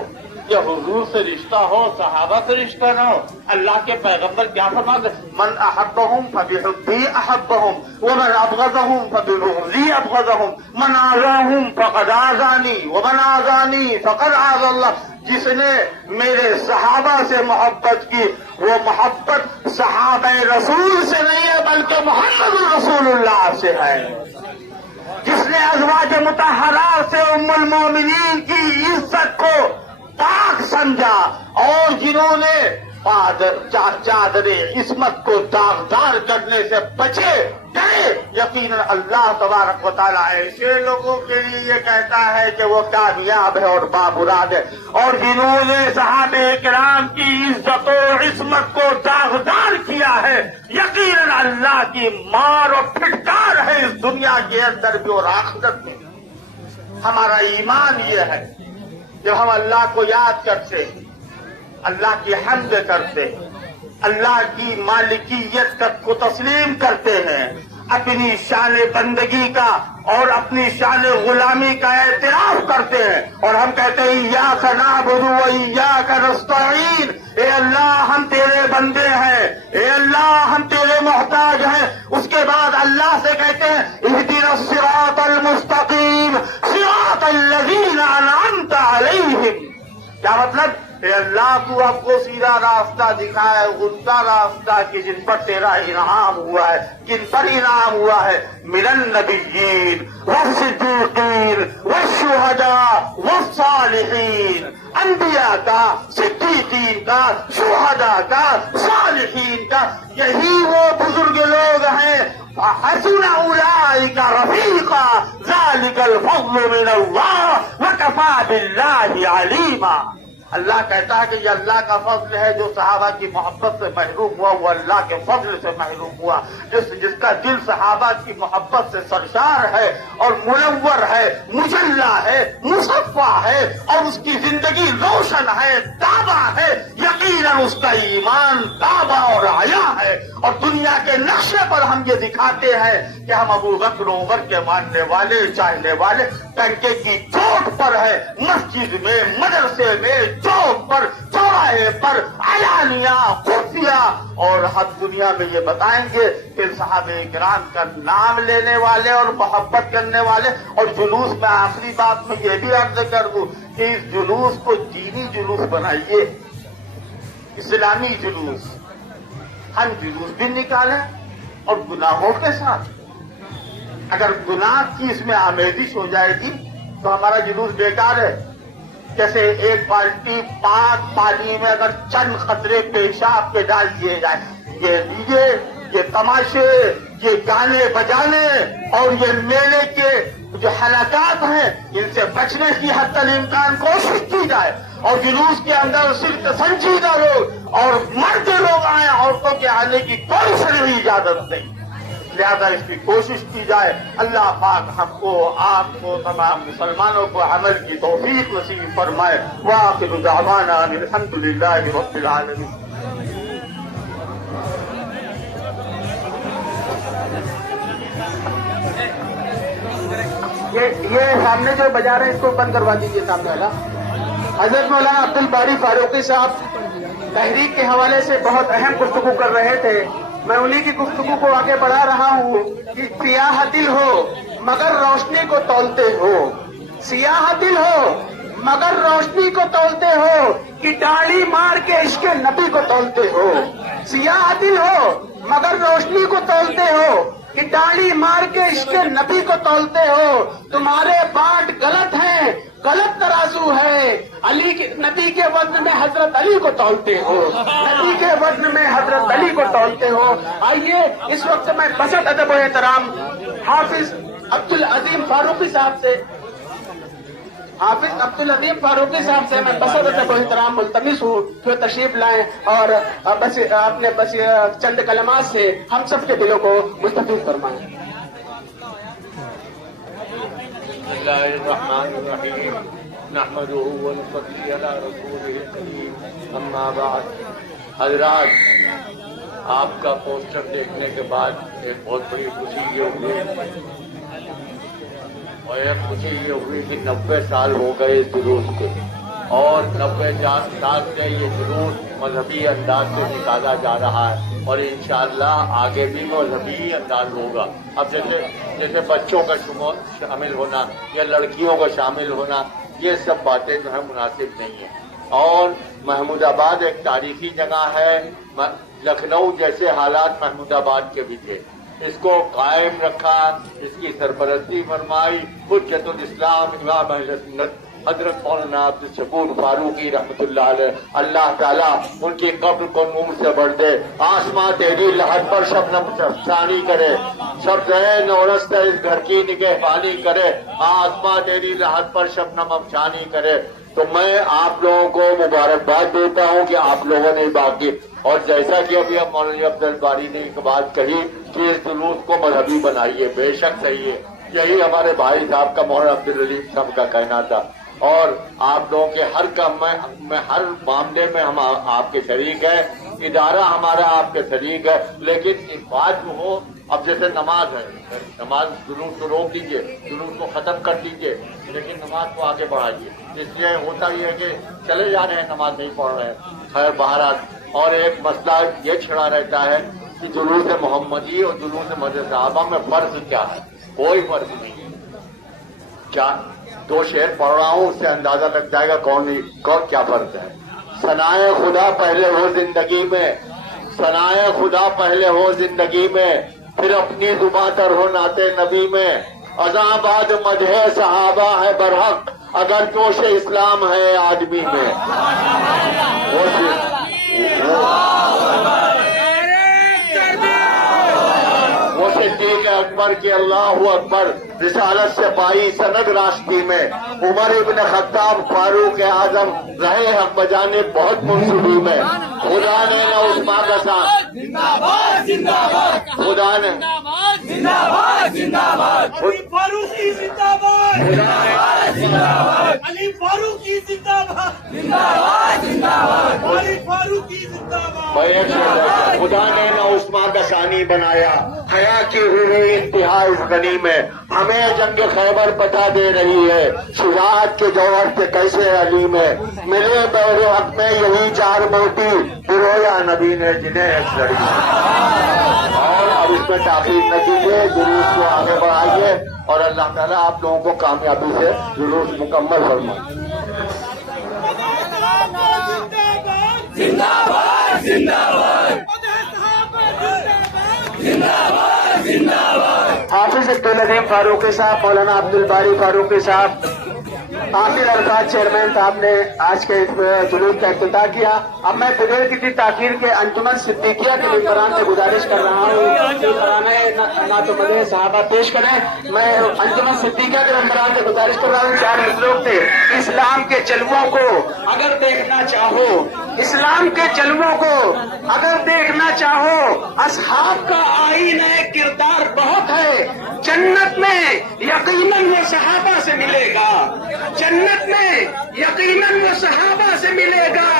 या हुजूर से रिश्ता हो सहाबा से रिश्ता ना हो। अल्लाह के पैगंबर क्या फरमाते? मन अहब्बहुम फबिहुब्बी अहब्बहुम व मन अबगज़हुम फबिबुग़ज़ी अबगज़हुम मन आज़ाहुम फ़क़द आज़ानी व मन आज़ानी फ़क़द आज़ल्लाह। जिसने मेरे सहाबा से मोहब्बत की वो मोहब्बत सहाबा रसूल से नहीं है बल्कि मोहम्मद रसूलुल्लाह से है। जिसने अज़वाज मुतहहरात से उम्मुल मोमिनीन की इज्जत को पाक समझा और जिन्होंने चादरे इस्मत को दागदार करने से बचे डरे, यकीनन अल्लाह तबारक व तआला ऐसे लोगों के लिए ये कहता है कि वो कामयाब है और बामुराद है। और जिन्होंने सहाबे किराम की इज्जत और इस्मत को दागदार किया है, यकीनन अल्लाह की मार और फिटकार है इस दुनिया के अंदर भी और आखिरत में। हमारा ईमान ये है जब हम अल्लाह को याद करते, अल्लाह की हम्द करते, अल्लाह की मालिकियत को तस्लीम करते हैं, अपनी शान बंदगी का और अपनी शान गुलामी का एतराफ करते हैं और हम कहते हैं इय्याका नअबुदु व इय्याका नस्तईन। ए अल्लाह हम तेरे बंदे हैं, ए अल्लाह हम तेरे मोहताज हैं। उसके बाद अल्लाह से कहते हैं इहदिनस सिरातल मुस्तकीम सिरातल लज़ीना अनअमता अलैहिम। क्या मतलब? ए अल्लाह तू आपको सीधा रास्ता दिखाए, उल्टा रास्ता कि जिन पर तेरा इनाम हुआ है। जिन पर इनाम हुआ है? मिनन नबिय्यीन वस्सिद्दीकीन वश्शुहदा वस्सालिहीन। अंबिया का, सिद्दीकीन का, शुहदा का, सालिहीन का, यही वो बुजुर्ग लोग हैं। हसुना उलाइका रफीका ज़ालिकल फज़्लु मिनल्लाह व कफ़ा बिल्लाहि अलीमा। अल्लाह कहता है कि ये अल्लाह का फजल है। जो सहाबा की मोहब्बत से महरूम हुआ वो अल्लाह के फजल से महरूम हुआ। जिसका दिल सहाबा की मोहब्बत से सरशार है और मुनव्वर है, मुजल्ला है, मुसफ़्फ़ा है और उसकी जिंदगी रोशन है, ताबा है, यकीनन उसका ईमान ताबा और आया है। और दुनिया के नक्शे पर हम ये दिखाते हैं कि हम अबू बकर उमर के मानने वाले, चाहने वाले, टंके की चोट पर है, मस्जिद में, मदरसे में, चौक पर, चौराहे पर, अलानिया, खुफिया, और हर दुनिया में ये बताएंगे कि सहाबे किराम का नाम लेने वाले और मोहब्बत करने वाले। और जुलूस में आखिरी बात में ये भी अर्ज कर दूं कि इस जुलूस को दीनी जुलूस बनाइए, इस्लामी जुलूस। हम जुलूस भी निकालें और गुनाहों के साथ। अगर गुनाह की इसमें आमेजिश हो जाएगी तो हमारा जुलूस बेकार है। जैसे एक बाल्टी पाक पानी में अगर चंद खतरे पेशाब के डाल दिए जाए, ये डीजे, ये तमाशे, ये गाने बजाने और ये मेले के जो हलाकात हैं, इनसे बचने की हद तक इम्कान कोशिश की जाए और जुलूस के अंदर सिर्फ संजीदा लोग और मर्द लोग आए, औरतों के आने की कोई शरई इजाजत नहीं। लिहाजा इसकी कोशिश की जाए। अल्लाह पाक हमको, आपको, तमाम मुसलमानों को अमल की तौफीक नसीब फरमाए। व आखिरु दावाना अल्हम्दुलिल्लाहि रब्बिल आलमीन। ये सामने जो बजा रहे हैं इसको बंद करवा दीजिए। सामने वाला हजरत मौलाना अब्दुल बारी फारूकी साहब तहरीक के हवाले से बहुत अहम गुफ्तगू कर रहे थे। मैं उन्हीं की गुफ्तगू को आगे बढ़ा रहा हूँ कि सियाह दिल हो मगर रोशनी को तौलते हो, सियाह दिल हो मगर रोशनी को तौलते हो कि डाली मार के इश्क नबी को तौलते हो। सियाह दिल हो मगर रोशनी को तौलते हो कि डाली मार के इश्क नबी को तौलते हो। तुम्हारे बाट गलत हैं, गलत तराजू है। अली के नबी के वजन में हजरत अली को तौलते हो, नबी के वजन में हजरत अली को तौलते हो। आइए इस वक्त मैं बसत अदब और एहतराम हाफिज अब्दुल अजीम फारूकी साहब से, हाफिज अब्दुल अजीम फारूकी साहब से मैं बसरत एहतराम मुल्तमिस हूँ कि तशरीफ लाएं और बस अपने बस चंद कलमात से हम सब के दिलों को मुस्तफीद फरमाएं। हज़रात, आपका पोस्टर देखने के बाद एक बहुत बड़ी खुशी ये हुई और एक खुशी ये हुई कि 90 साल हो गए इस जुलूस के, और 90 साल से ये जुलूस मजहबी अंदाज से निकाला जा रहा है और इंशाअल्लाह आगे भी मजहबी अंदाज होगा। अब जैसे बच्चों का शामिल होना या लड़कियों का शामिल होना, ये सब बातें जो है मुनासिब नहीं है। और महमूदाबाद एक तारीखी जगह है, लखनऊ जैसे हालात महमूदाबाद के भी थे, इसको कायम रखा, इसकी सरपरस्ती फरमाई हुज्जतुल इस्लाम इमाम अहले सुन्नत हजरत मौलाना अब्दुल शकूर फारूकी रहमतुल्लाह अलैह। अल्लाह ताला उनकी कब्र को नूर से भर दे, आसमां तेरी लहर पर शबनम अफसानी करे, सब जैन औरत इस घर की निगहबानी करे, आसमां तेरी लहर पर शबनम अफसानी करे। तो मैं आप लोगों को मुबारकबाद देता हूँ कि आप लोगों ने बाकी, और जैसा कि अभी अब मौलाना अब्दुल बारी ने एक बात कही कि इस जुलूस को मजहबी बनाइए, बेशक सही है, यही हमारे भाई साहब का मौलाना अब्दुल अलीम साहब का कहना था। और आप लोगों के हर काम में हर मामले में हम आपके शरीक है, इदारा हमारा आपके शरीक है, लेकिन एक बात जो हो, अब जैसे नमाज है, नमाज जुलूस को रोक दीजिए, जुलूस को खत्म कर दीजिए, लेकिन नमाज को आगे बढ़ाइए। इसलिए होता ही है कि चले जा रहे हैं, नमाज नहीं पढ़ रहे हैं, खैर बहरहाल। और एक मसला ये छिड़ा रहता है कि जुलूस मोहम्मदी और जुलूस मदद सहाबा में फर्क क्या है? कोई फर्क नहीं है। क्या दो शेर पढ़ रहा हूँ, उससे अंदाजा लग जाएगा कौन क्या फर्क है। सनाए खुदा पहले हो जिंदगी में, सनाए खुदा पहले हो जिंदगी में, फिर अपनी जुबां तर हो नाते नबी में, अज़ाबाद मदहे सहाबा है बरहक, अगर जोश इस्लाम है आदमी में। वो सिद्दीक़ अकबर के अल्लाहु अकबर रिसालत से पाई सनद रास्ती में, उमर इब्न खत्ताब फारूक आजम रहे हक बजाने बहुत मुंसुबी में। खुदा ने न उस्मा का साथ, खुदा ने अली फारूकी जिंदाबाद, अली फारूकी जिंदाबाद, अली फारूकी जिंदाबाद। खुदा ने न उस्मा का सानी बनाया, हया की हुई इंतहा इस गनी में, हमें जंग खैबर बता दे रही है, शुजाअत के जौहर के कैसे अली में, मिले बहरे हक में यही चार मोती, फिरोया नबी ने जिन्हें एक लड़ी। और अब इसमें ताकीद न कीजिए, जुलूस को आगे बढ़ाइए और अल्लाह ताला आप लोगों को कामयाबी से जुलूस मुकम्मल फरमाए। जिंदाबाद जिंदाबाद जिंदाबाद जिंदाबाद। हाफिज अब्दुल अजीम फारूकी साहब, मौलाना अब्दुल बारी फारूकी साहब, आखिर अरफात चेयरमैन साहब ने आज के जुलूस का इफ्तिताह किया। अब मैं बगैर किसी ताखीर के अंजुमन सिद्दीकिया के मेंबरान से गुजारिश कर रहा हूँ कि बराने नातो मदह सहाबा पेश करें। मैं अंजुमन सिद्दीकिया के मेंबरान से गुजारिश कर रहा हूँ, 4 लोग थे, इस्लाम के जलवों को अगर देखना चाहो, इस्लाम के जलवों को अगर देखना चाहो, असहाब का आईने किरदार बहुत है, जन्नत में यकीनन वो सहाबा से मिलेगा, जन्नत में यकीनन वो सहाबा से मिलेगा।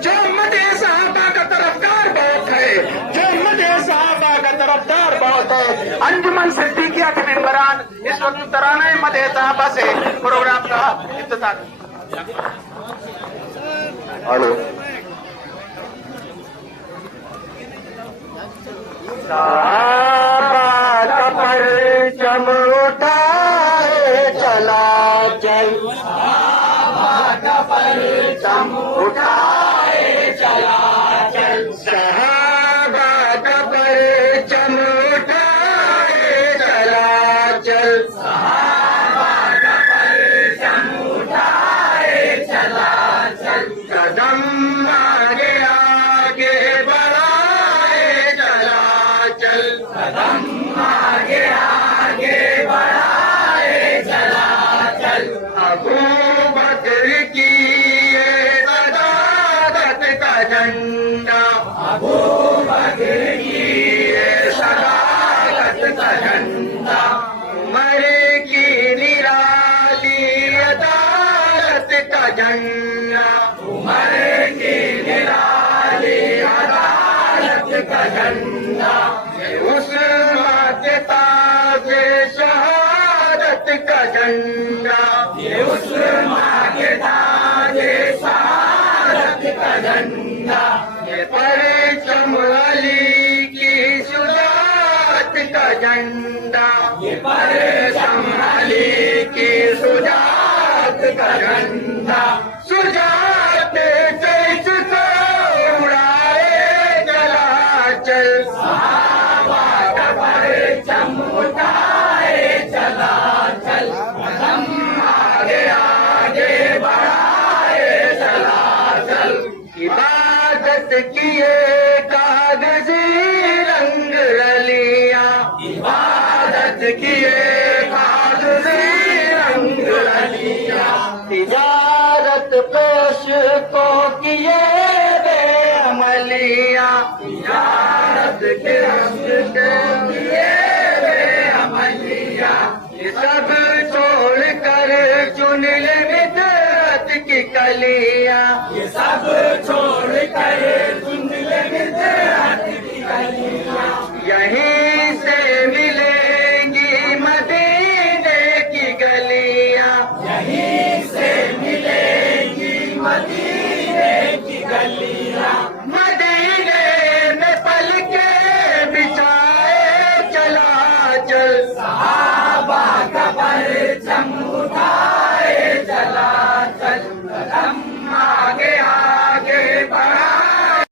जो मदह सहाबा का तरफदार बहुत है, जो मदह सहाबा का तरफदार बहुत है। अंजुमन सिद्दीकिया के मेंबरान इस वक्त तराना मदह सहाबा से प्रोग्राम का इफ्तिताह। हेलो, सहाबा का परचम उठाए चला चल, सहाबा का परचम उठाए चला चल, सहाबा का परचम उठाए चला चल, सहाबा का परचम उठाए चला चल, कदम आगे आगे बढ़ाए चला चल, कदम आगे आगे बढ़ा झंडा, उमर की निराली अदालत का झंडा, ये उस्मा के ताजे शहादत का झंडा, ये उस्मा के ताजे शहादत का झंडा, ये परचम अली की शुजाअत का झंडा, ये परचम अली की शुजाअत का झंडा, शुजाअत तेज को उड़ाए चला चल, सहाबा का परचम उठाए चला चल, कदम आगे आगे बढ़ाए चला चल, इबादत किए कागजी रंग रलियां, इबादत किए कागजी रंग रलियां, तिजारत पेश को किए बेअमलियां, तिजारत के रंग को किए बेअमलियां, ये सब छोड़ कर चुन ले बिदअत की कलियां, ये सब छोड़ कर चुन ले बिदअत की कलियां, यहीं से मिलेंगी मदीने की गलियां, यहीं से मिलेंगी मदीने की गलियां, मदीने में पलके बिछाए चला चल, सहाबा का परचम उठाए चला चल, कदम आगे आगे बढ़ाए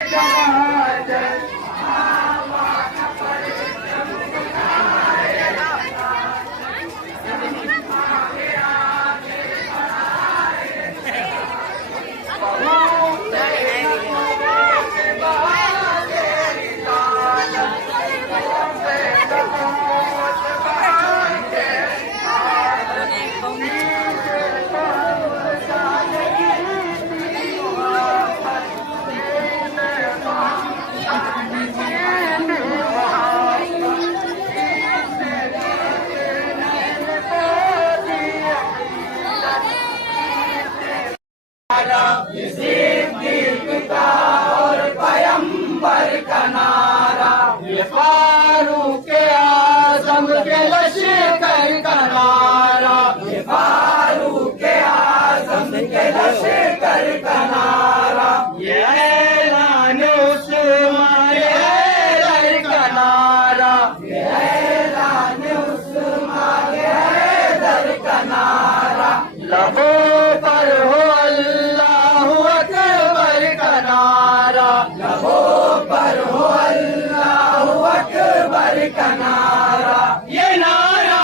चला चल, सहाबा का परचम उठाए चला चल, आगे आगे बढ़ाए ये फारूक आज़म के लश्कर का नारा, ये फारूक आज़म के लश्कर का नारा, ये ऐलान उस्मान हैदर का नारा, ये ऐलान उस्मान हैदर का नारा, लबों पर हो अल्लाहु अकबर का नारा, लबों पर हो अल्लाहु अकबर का नारा, ये नारा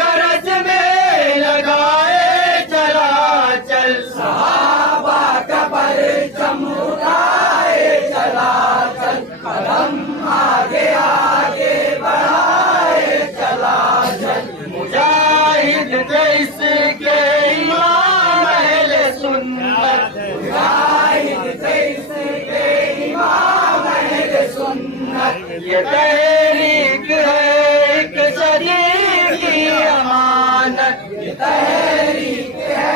गरज में लगाए चला चल, सहाबा का परचम उठाए चला चल, कदम आगे आगे बढ़ाए चला चल, मुजाहिद जैसे के इमाम अहले सुन्नत, मुजाहिद जैसे के इमाम अहले सुन्नत, ये तहरीक है एक सदी की अमानत, ये तहरीक है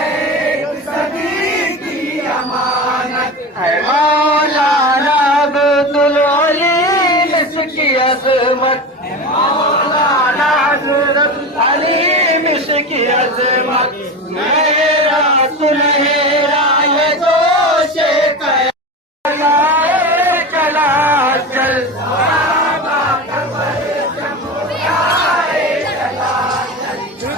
एक सदी की अमानत, है मौलाना अब्दुल अलीम इसकी अजमत, है मौलाना हज़रत अलीम इसकी अजमत, मेरा सुनहरा ये जोशे कया चला चल, सहाबा का परचम उठाए चला चल,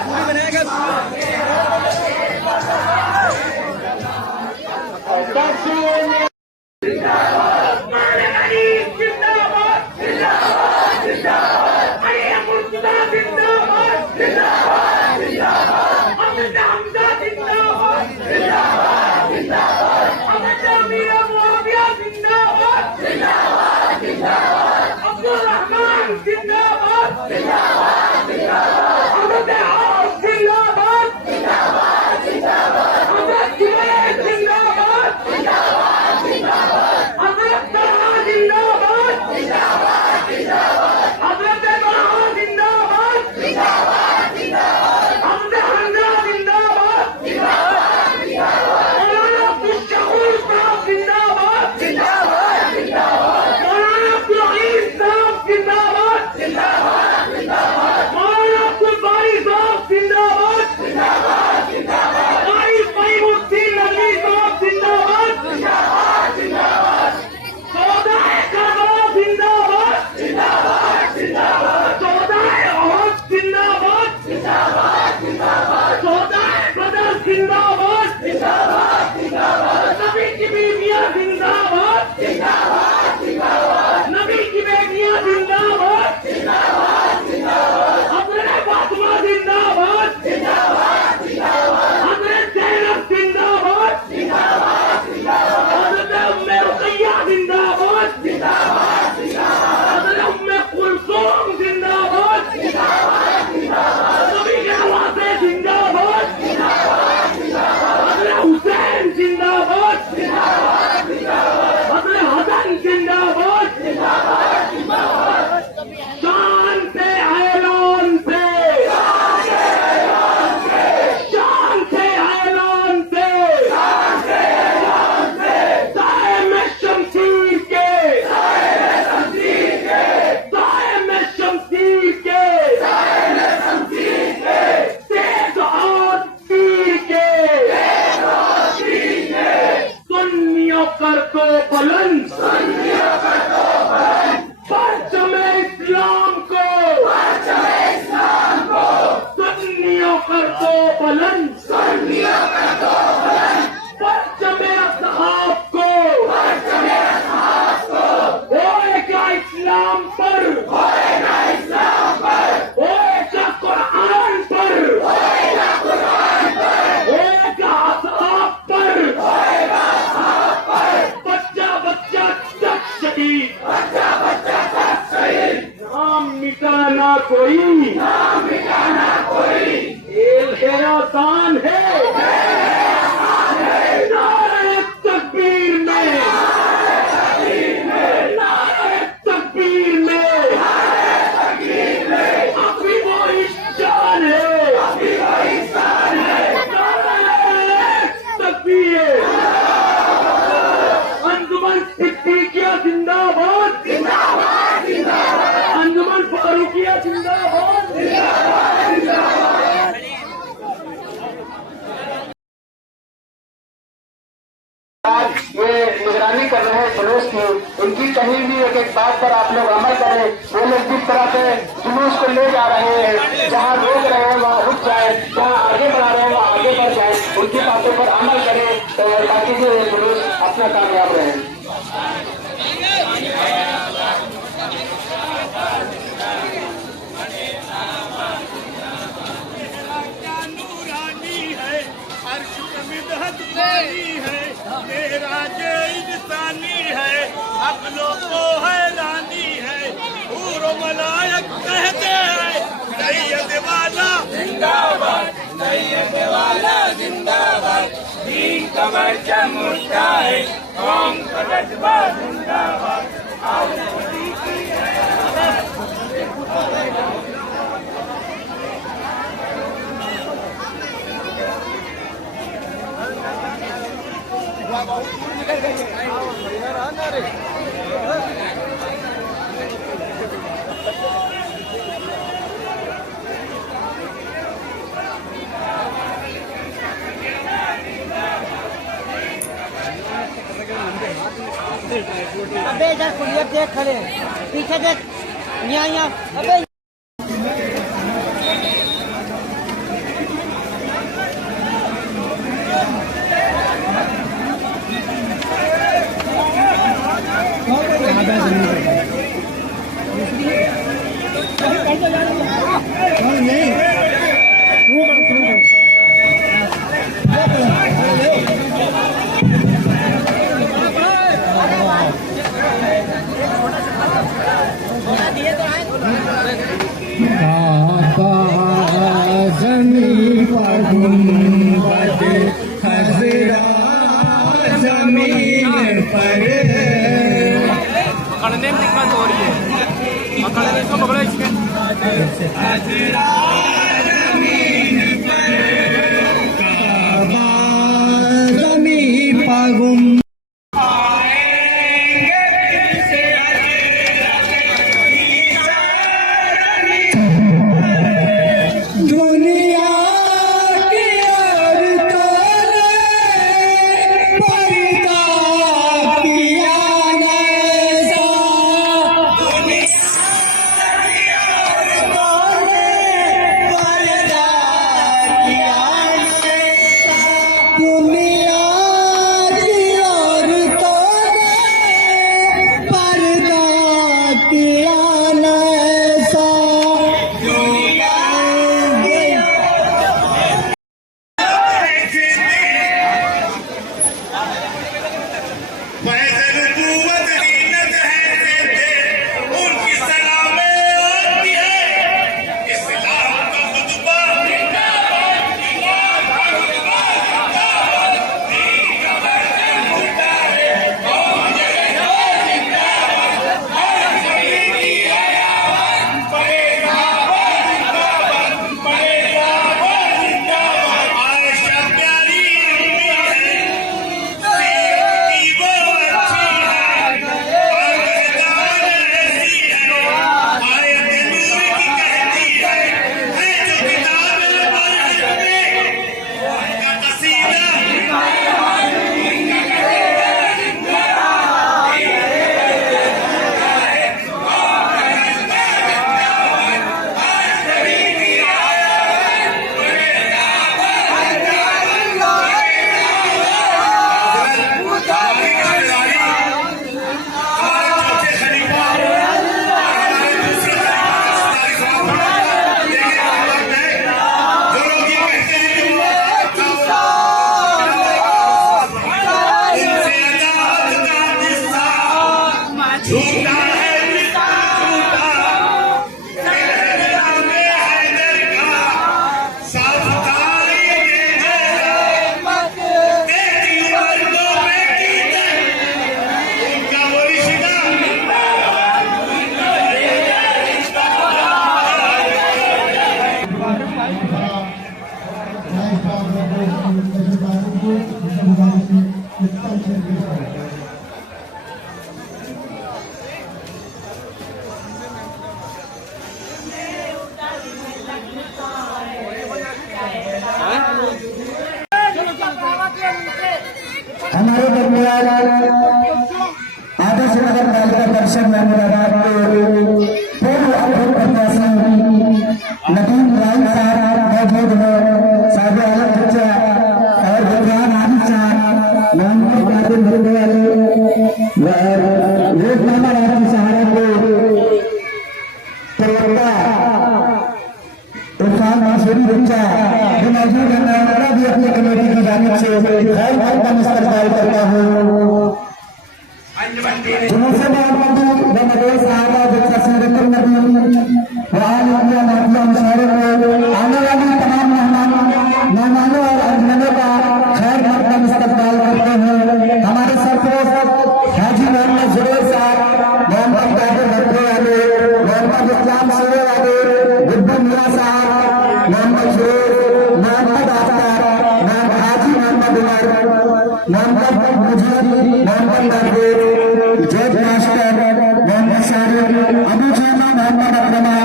बुलंद परचमे असहाब को होएगा इस्लाम पर होएगा कुरान पर होएगा असहाब पर बच्चा बच्चा तक शहीद नाम मिटाना कोई आसान है नारे तकबीर में नारे तकबीर में अभी वो शान है नारे तकबीर अंजुमन सिद्दीकिया जिंदाबाद अंजुमन फारूकिया जिंदाबाद ये निगरानी कर रहे हैं जुलूस की, उनकी कहीं भी एक एक बात पर आप लोग अमल करें। वो लोग जिस तरह से जुलूस को ले जा रहे हैं, जहाँ रोक रहे हैं वहाँ रुक जाए, जहाँ आगे बढ़ा रहे हैं वहाँ आगे बढ़ जाए, उनकी बातों पर अमल करें ताकि ये जुलूस अपना कामयाब रहे। मेरा जो इंसानी है अकलों को हैरानी है पूरो मलायक कहते हैं सैयद वाला जिंदाबाद सैयद वाला जिंदाबाद दीन का परचम उठा है कौम का जज्बा जिंदाबाद अबे इधर कुलियर देख खड़े पीछे देख यहाँ अबे जमीन पर गुंबद खजरा जमीन पर पकड़ने में दिक्कत हो रही है पकड़ने इसको पकड़ो इसके खजरा जमीन पर काबा जमीन पर गुंबद आदर्श नगर बालिका परिषद मुरादाबाद पूर्व अध्यक्ष प्रत्याशी नदीम राय साहब मौजूद है, साहब आलम बच्चा और विज्ञान आदि साहब मोहम्मद कादिर भरने वाले रोजनामा राज्य सहारा को प्रवक्ता इरफान मासूरी बच्चा जो मौजूद है, मैं भी अपनी कमेटी की जानिब से खैर का इस्तकबाल करता हूँ। जुलूस मोहम्मदी बमरे साहब बच्चा सीरतुल नबी वालिया माफिया मुशारे में आने वाली तमाम मेहमानों और अजनबों का खैर का इस्तकबाल करते हैं। हमारे सरफरोश हाजी मोहम्मद जुबैर साहब, मोहम्मद कादिर भरने वाले, मोहम्मद इस्लाम सूरे वाले, गुड्डू मियां साहब, मोहम्मद शुरेर, मोहम्मद आफ्तार, हाजी मोहम्मद उमर, मोहम्मद मुजीब, मोहम्मद नरवेर, जज मास्टर, मोहम्मद शारिफ, अबू जामा, मोहम्मद अकरमा,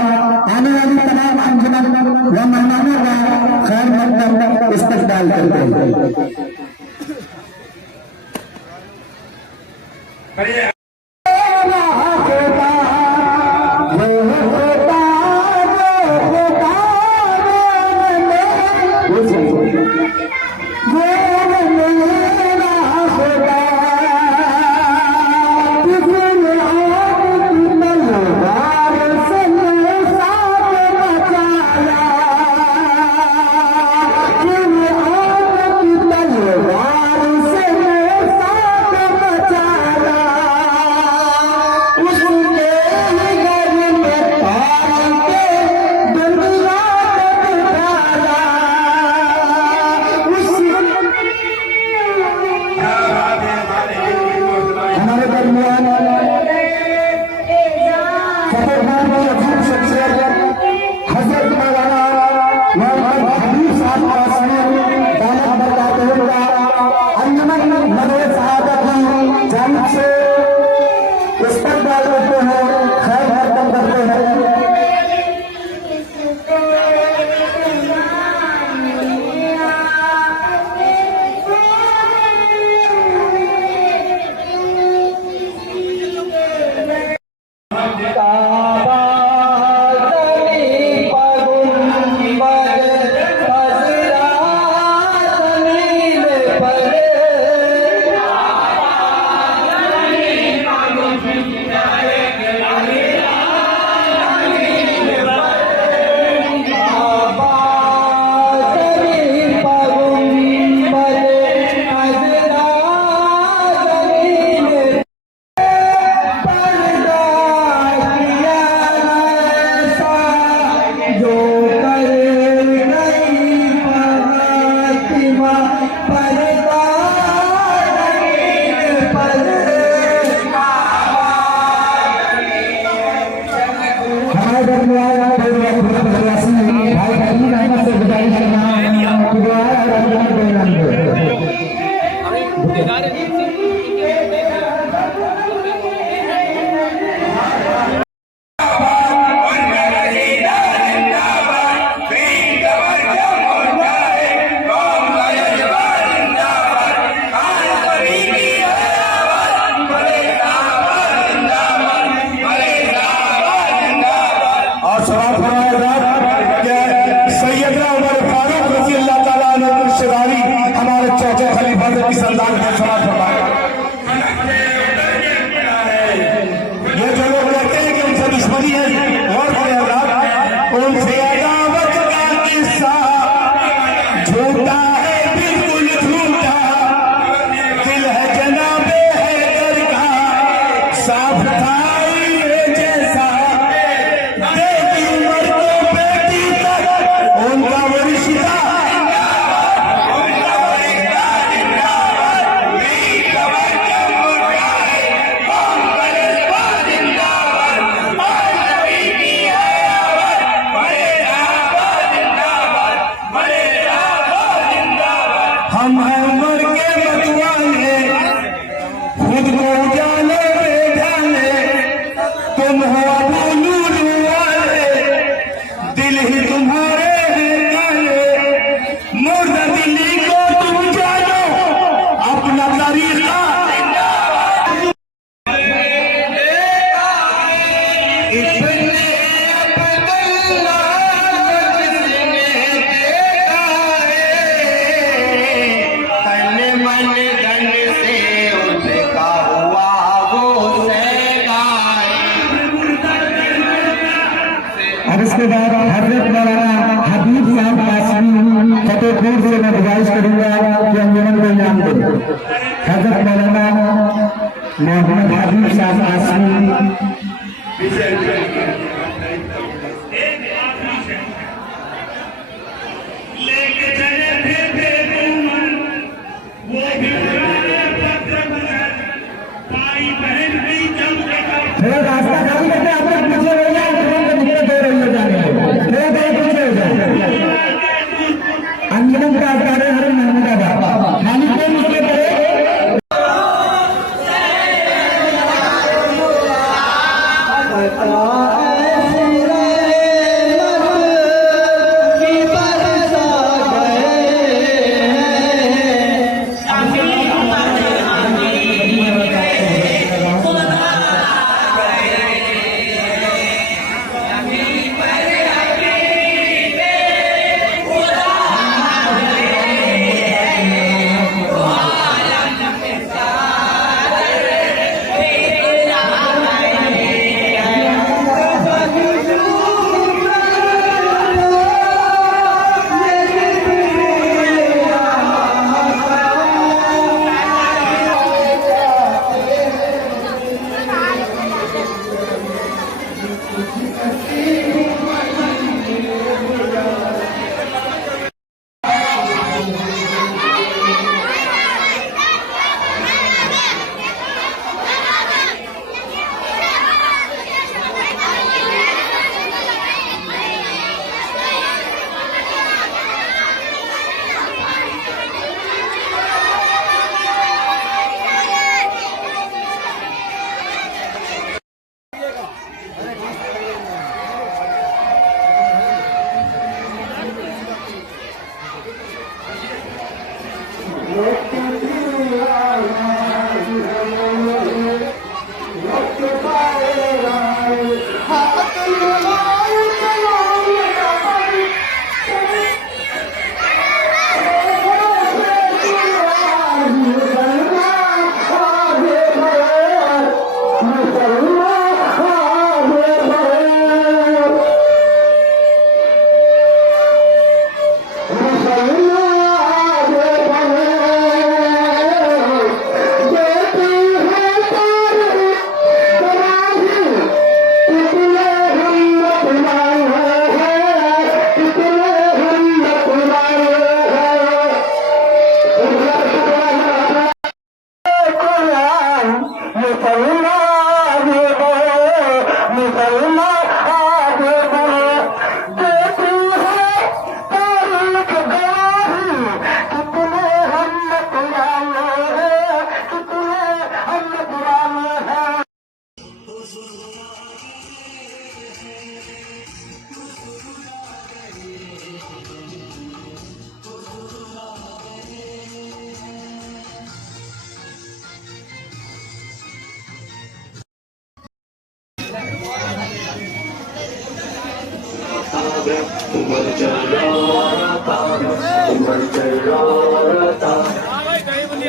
आने वाली तमाम अंजुमन व मेहमानों का खैर मकदम इस्तकबाल करते हैं। हजरत मौलाना मोहम्मद हबीब साहब आसमी लेके चले थे वो भी भाई बहन भी जम के थोड़ा रास्ता खाली करके आप लोग पीछे हो जाए, दिक्कत हो रही है जाने में, पीछे हो जाए। अंजनम का कार्य हर महमूदाबाद खाली कोई मुझे करे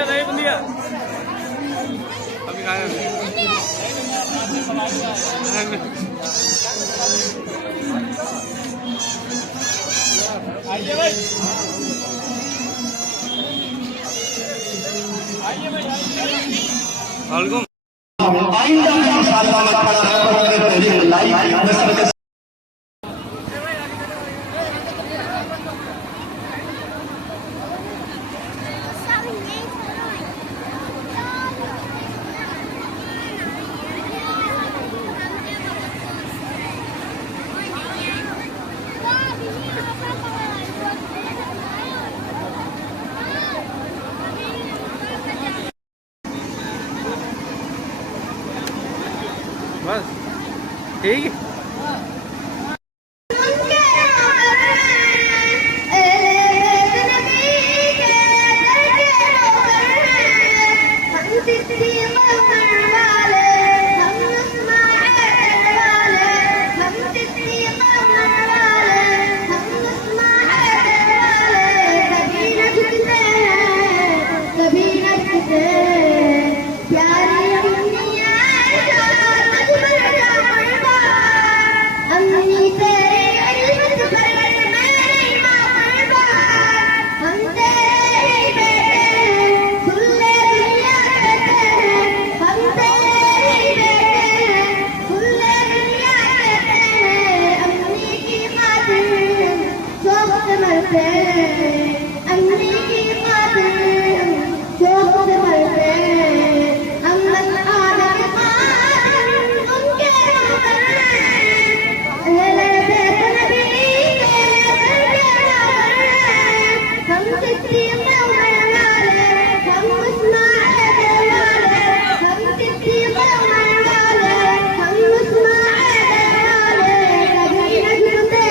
दही बुंदिया अभी खाया आइए भाई, आइए भाई, वालेकुम। बस ठीक है। प्यारी मरते अन्नी की खातिर जो खुद मरते अम्मत आदम खान उनके अहले बैत नबी के हम सिद्दीक उमर वाले हम उस्मान वाले हम सिद्दीक उमर वाले हम उस्मान वाले कभी न झुकते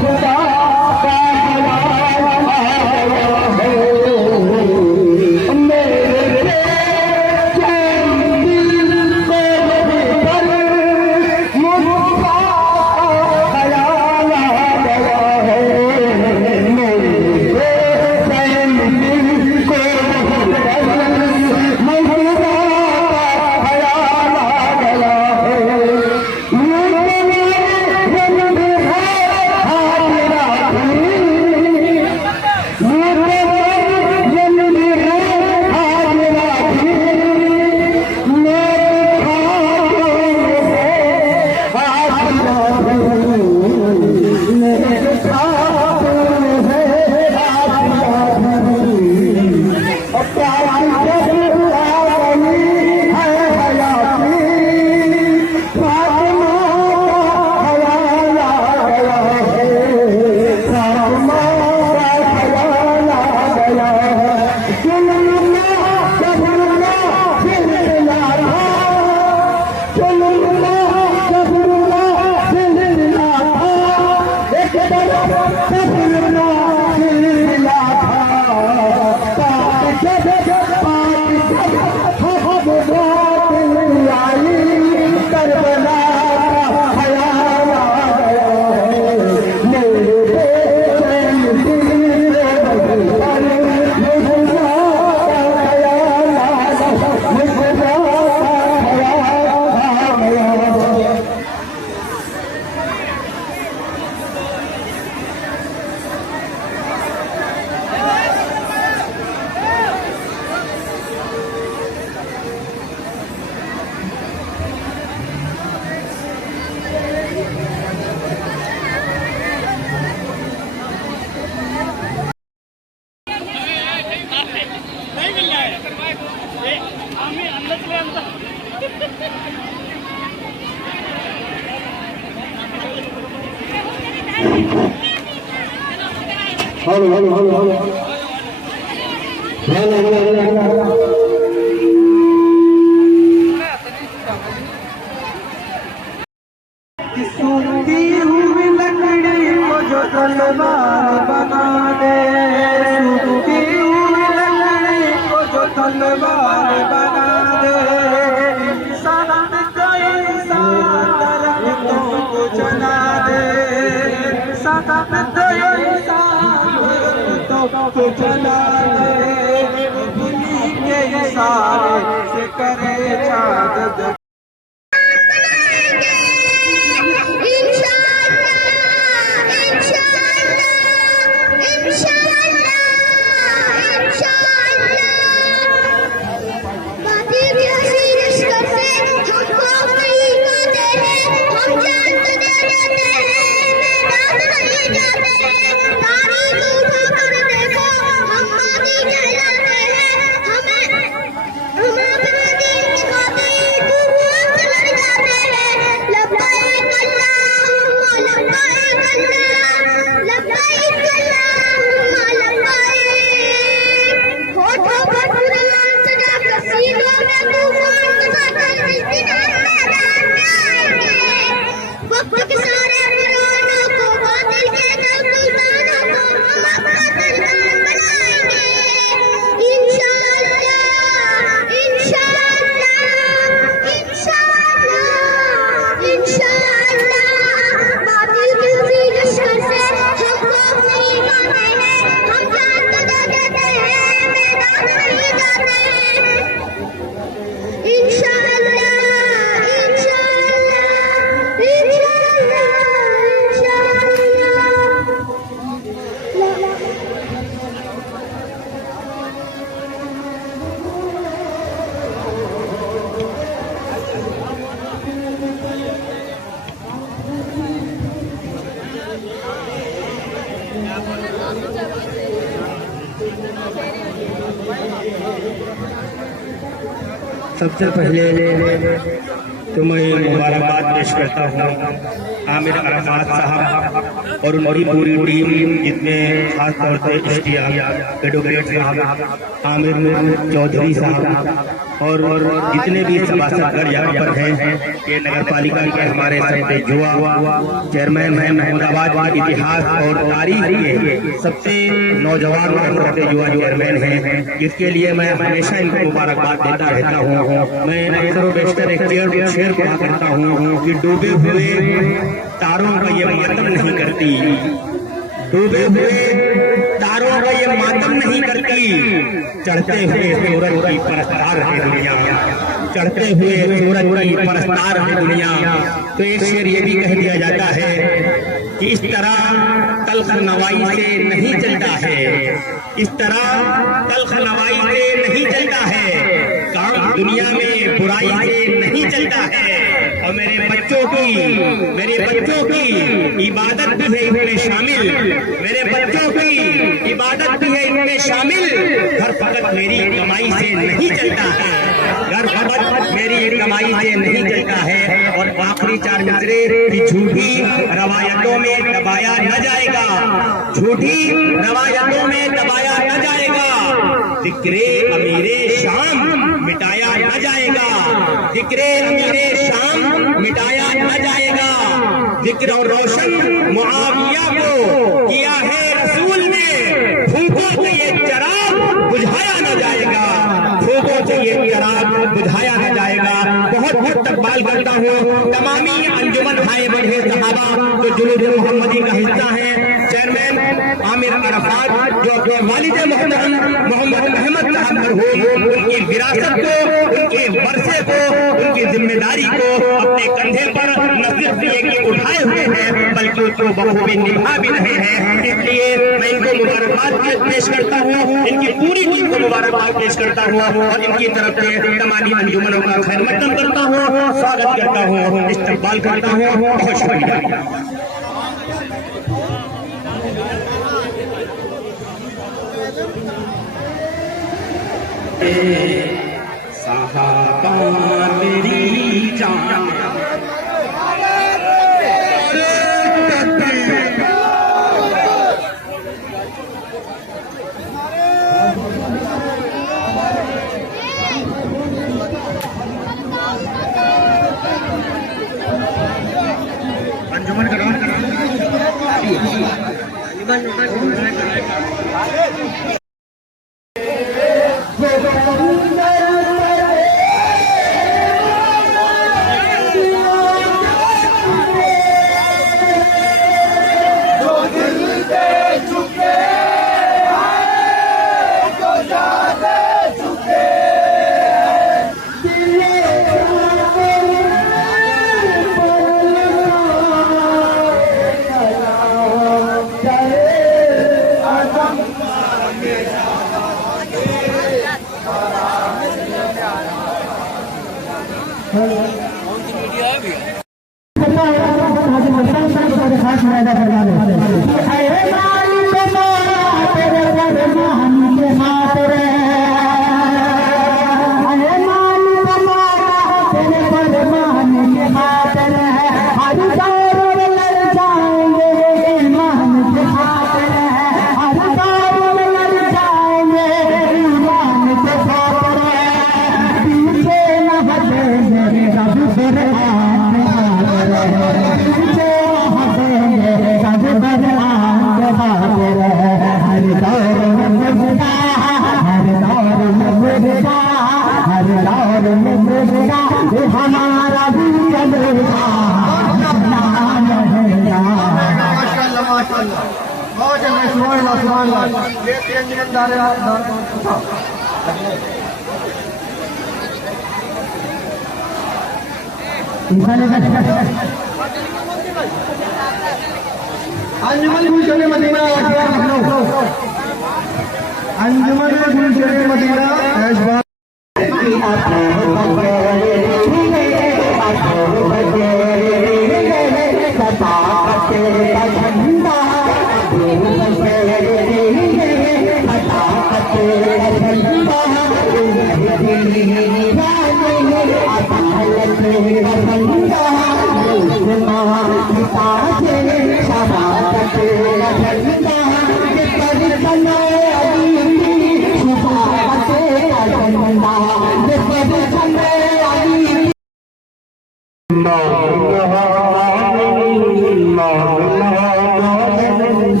खुदा का सूखी हुई लकड़ी को जो तलवार बना दे, सूखी हुई लकड़ी को जो तलवार बना दे, इंसान का इंसान दरख्तों को जला दे, इंसान का इंसान दरख्तों को जला दे, उन्हीं के इशारे से करे चाँद सबसे पहले तुम्हें मुबारकबाद पेश करता हूँ आमिर अराफात साहब और उनकी पूरी टीम, जिसमें खास तौर से एडवोकेट साहब, आमिर चौधरी साहब और जितने भी सभासदगण यहाँ पर हैं, ये नगर पालिका के हमारे सबसे युवा चेयरमैन हैं, अहमदाबाद के इतिहास और तारीख के सबसे नौजवान और सबसे युवा चेयरमैन हैं, जिसके लिए मैं हमेशा इनको मुबारकबाद देता रहता हूँ। मैं अक्सर व बेशतर एक शेर कहा करता हूँ कि डूबे हुए तारों का ये मातम नहीं करती, डूबे हुए तारों का ये मातम नहीं करती, चढ़ते हुए सूरज की परस्तार है दुनिया, चढ़ते हुए सूरज की परस्तार है दुनिया। तो एक शेर ये भी कह दिया जाता है कि इस तरह तल्ख नवाई से नहीं चलता है, इस तरह तल्ख नवाई से नहीं चलता है, काम दुनिया में बुराई से नहीं चलता है। और मेरे बच्चों की इबादत भी है इनमें शामिल, मेरे बच्चों की इबादत भी है इनमें शामिल। घर फकत मेरी कमाई से नहीं चलता है, घर फकत मेरी कमाई से नहीं चलता है। और आखिरी चार मिसरे की झूठी रवायतों में दबाया न जाएगा, झूठी रवायतों में दबाया न जाएगा, जिक्रे अमीरे शाम मिटाया न जाएगा, जिक्रे अमीरे शाम मिटाया न जाएगा। जिक्र और रोशन मुआविया को किया है रसूल ने, फूकों से ये चराग बुझाया न जाएगा, फूकों से ये चराग बुझाया न जाएगा। बहुत बहुत तकबाल करता हूँ तमामी अंजुमन हाय बढ़े सहाबा जो जुलूस मोहम्मदी का हिस्सा है, चेयरमैन आमिर अरफात जो अपने वालिद मोहतरम मोहम्मद अहमद साहब मरहूम, उनकी विरासत को, उनके वर्षे को, उनकी जिम्मेदारी को अपने कंधे पर न सिर्फ ये कि उठाए हुए हैं बल्कि उसको बखूबी निभा भी रहे हैं। इसलिए मैं इनको मुबारकबाद पेश करता हूँ, इनकी पूरी टीम को मुबारकबाद पेश करता हूँ और इनकी तरफ से तमामी अंजुमनों का खैर मकदम करता हूँ, स्वागत करता हूँ, इस्तकबाल करता हूँ। बहुत शुक्रिया। साहबा मेरी जान अंजुमन करा अंजुमन गुलशन मदीना, अंजुमन गुलशन मदीना ऐशबाग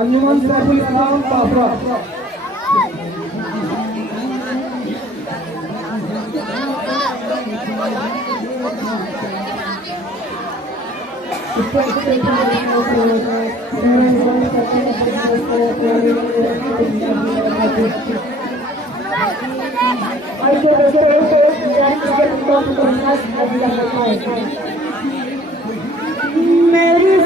अंजुमन सैफुल इस्लाम बाफरा मेरी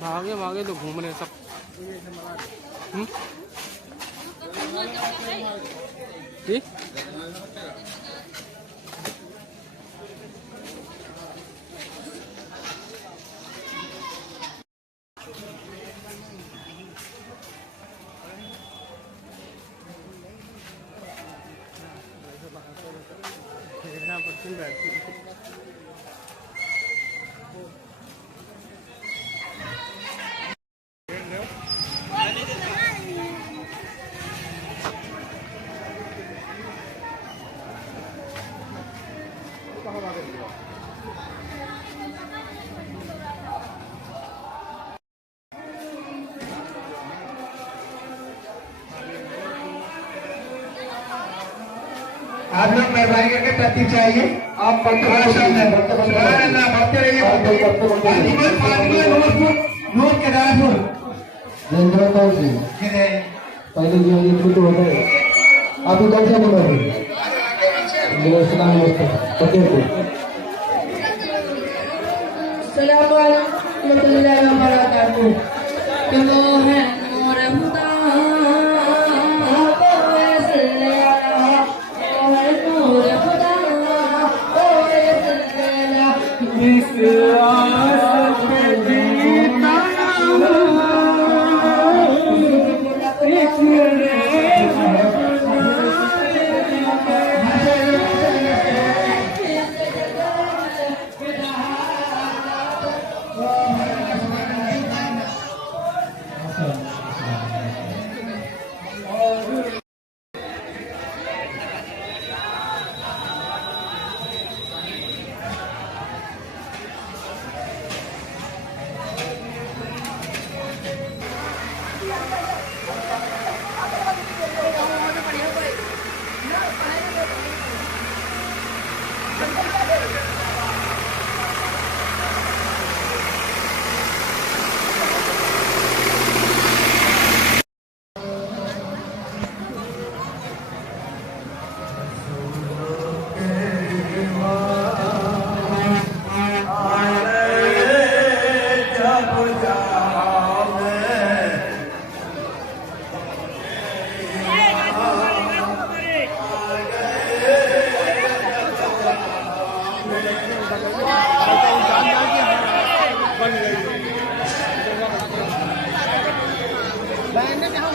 भागे भागे तो घूम रहे सब। ठीक आप लोग मेहरबानी करके प्रतीक चाहिए। आप बढ़ते रहिए। नोट के दारापुर पहले जो ये छोटे होता है अभी कौन सा नंबर है? फतेहपुर। इस आस पे जीता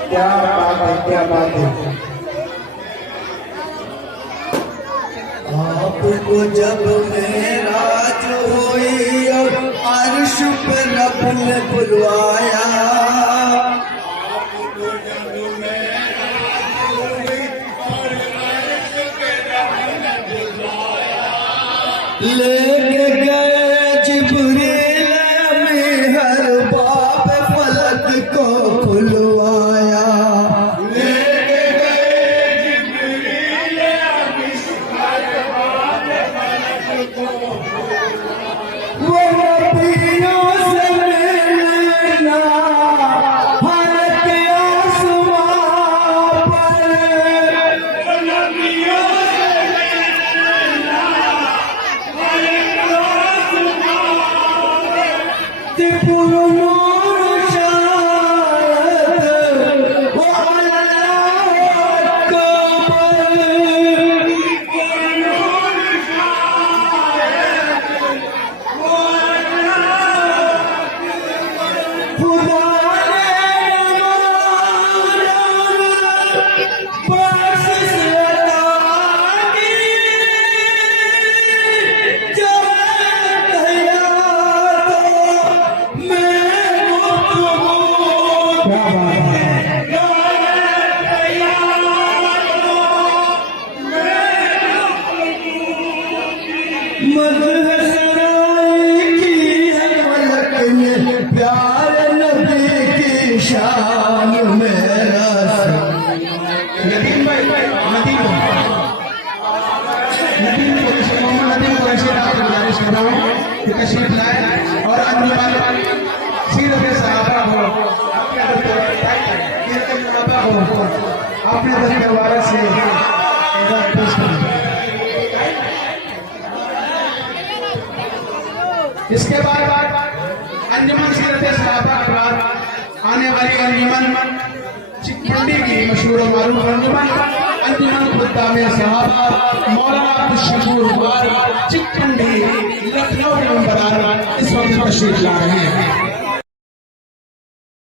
क्या बात है, क्या बात है। आपको जब मेराज हुई और अर्श पे रब ने बुलवाया, आपको जब मेराज हुई और अर्श पे रब ने बुलवाया, लेके गए जिब्रील में हर बाब फलक को खुलवाया, लेके गए जिब्रील हर बाब फलक को वो नबियों से मिलना हर के आसमां पर, नबियों से मिलना हर के आसमां पर, पुरनूर शायद वो अल्लाह अकबर, पुरनूर शायद वो अल्लाह खुदा ने बख्शिश अता की, जब गया तो मैं गुफ्तगू, क्या बात है, मदह सराय की है मलक ने प्यार नबी की शान मेरा नदीम भाई नदीम मोहम्मद नदीम को ऐसे आप गुजारिश कर रहा हूँ कि तशरीफ लाए और अंजुमन सीरत सहाबा हो, अपने दरबार से पेश करें। इसके बाद अंजुमन सीरत सहाबा के बाद आने वाली अंजुमन चिकंडी की मशहूर और मारूफ अंजुमन, अंजुमन खुद्दामे सहाबा मौलाना अब्दुल शकूर चिकंडी लखनऊ के नंबरदार इस वक्त तशरीफ ला रहे हैं।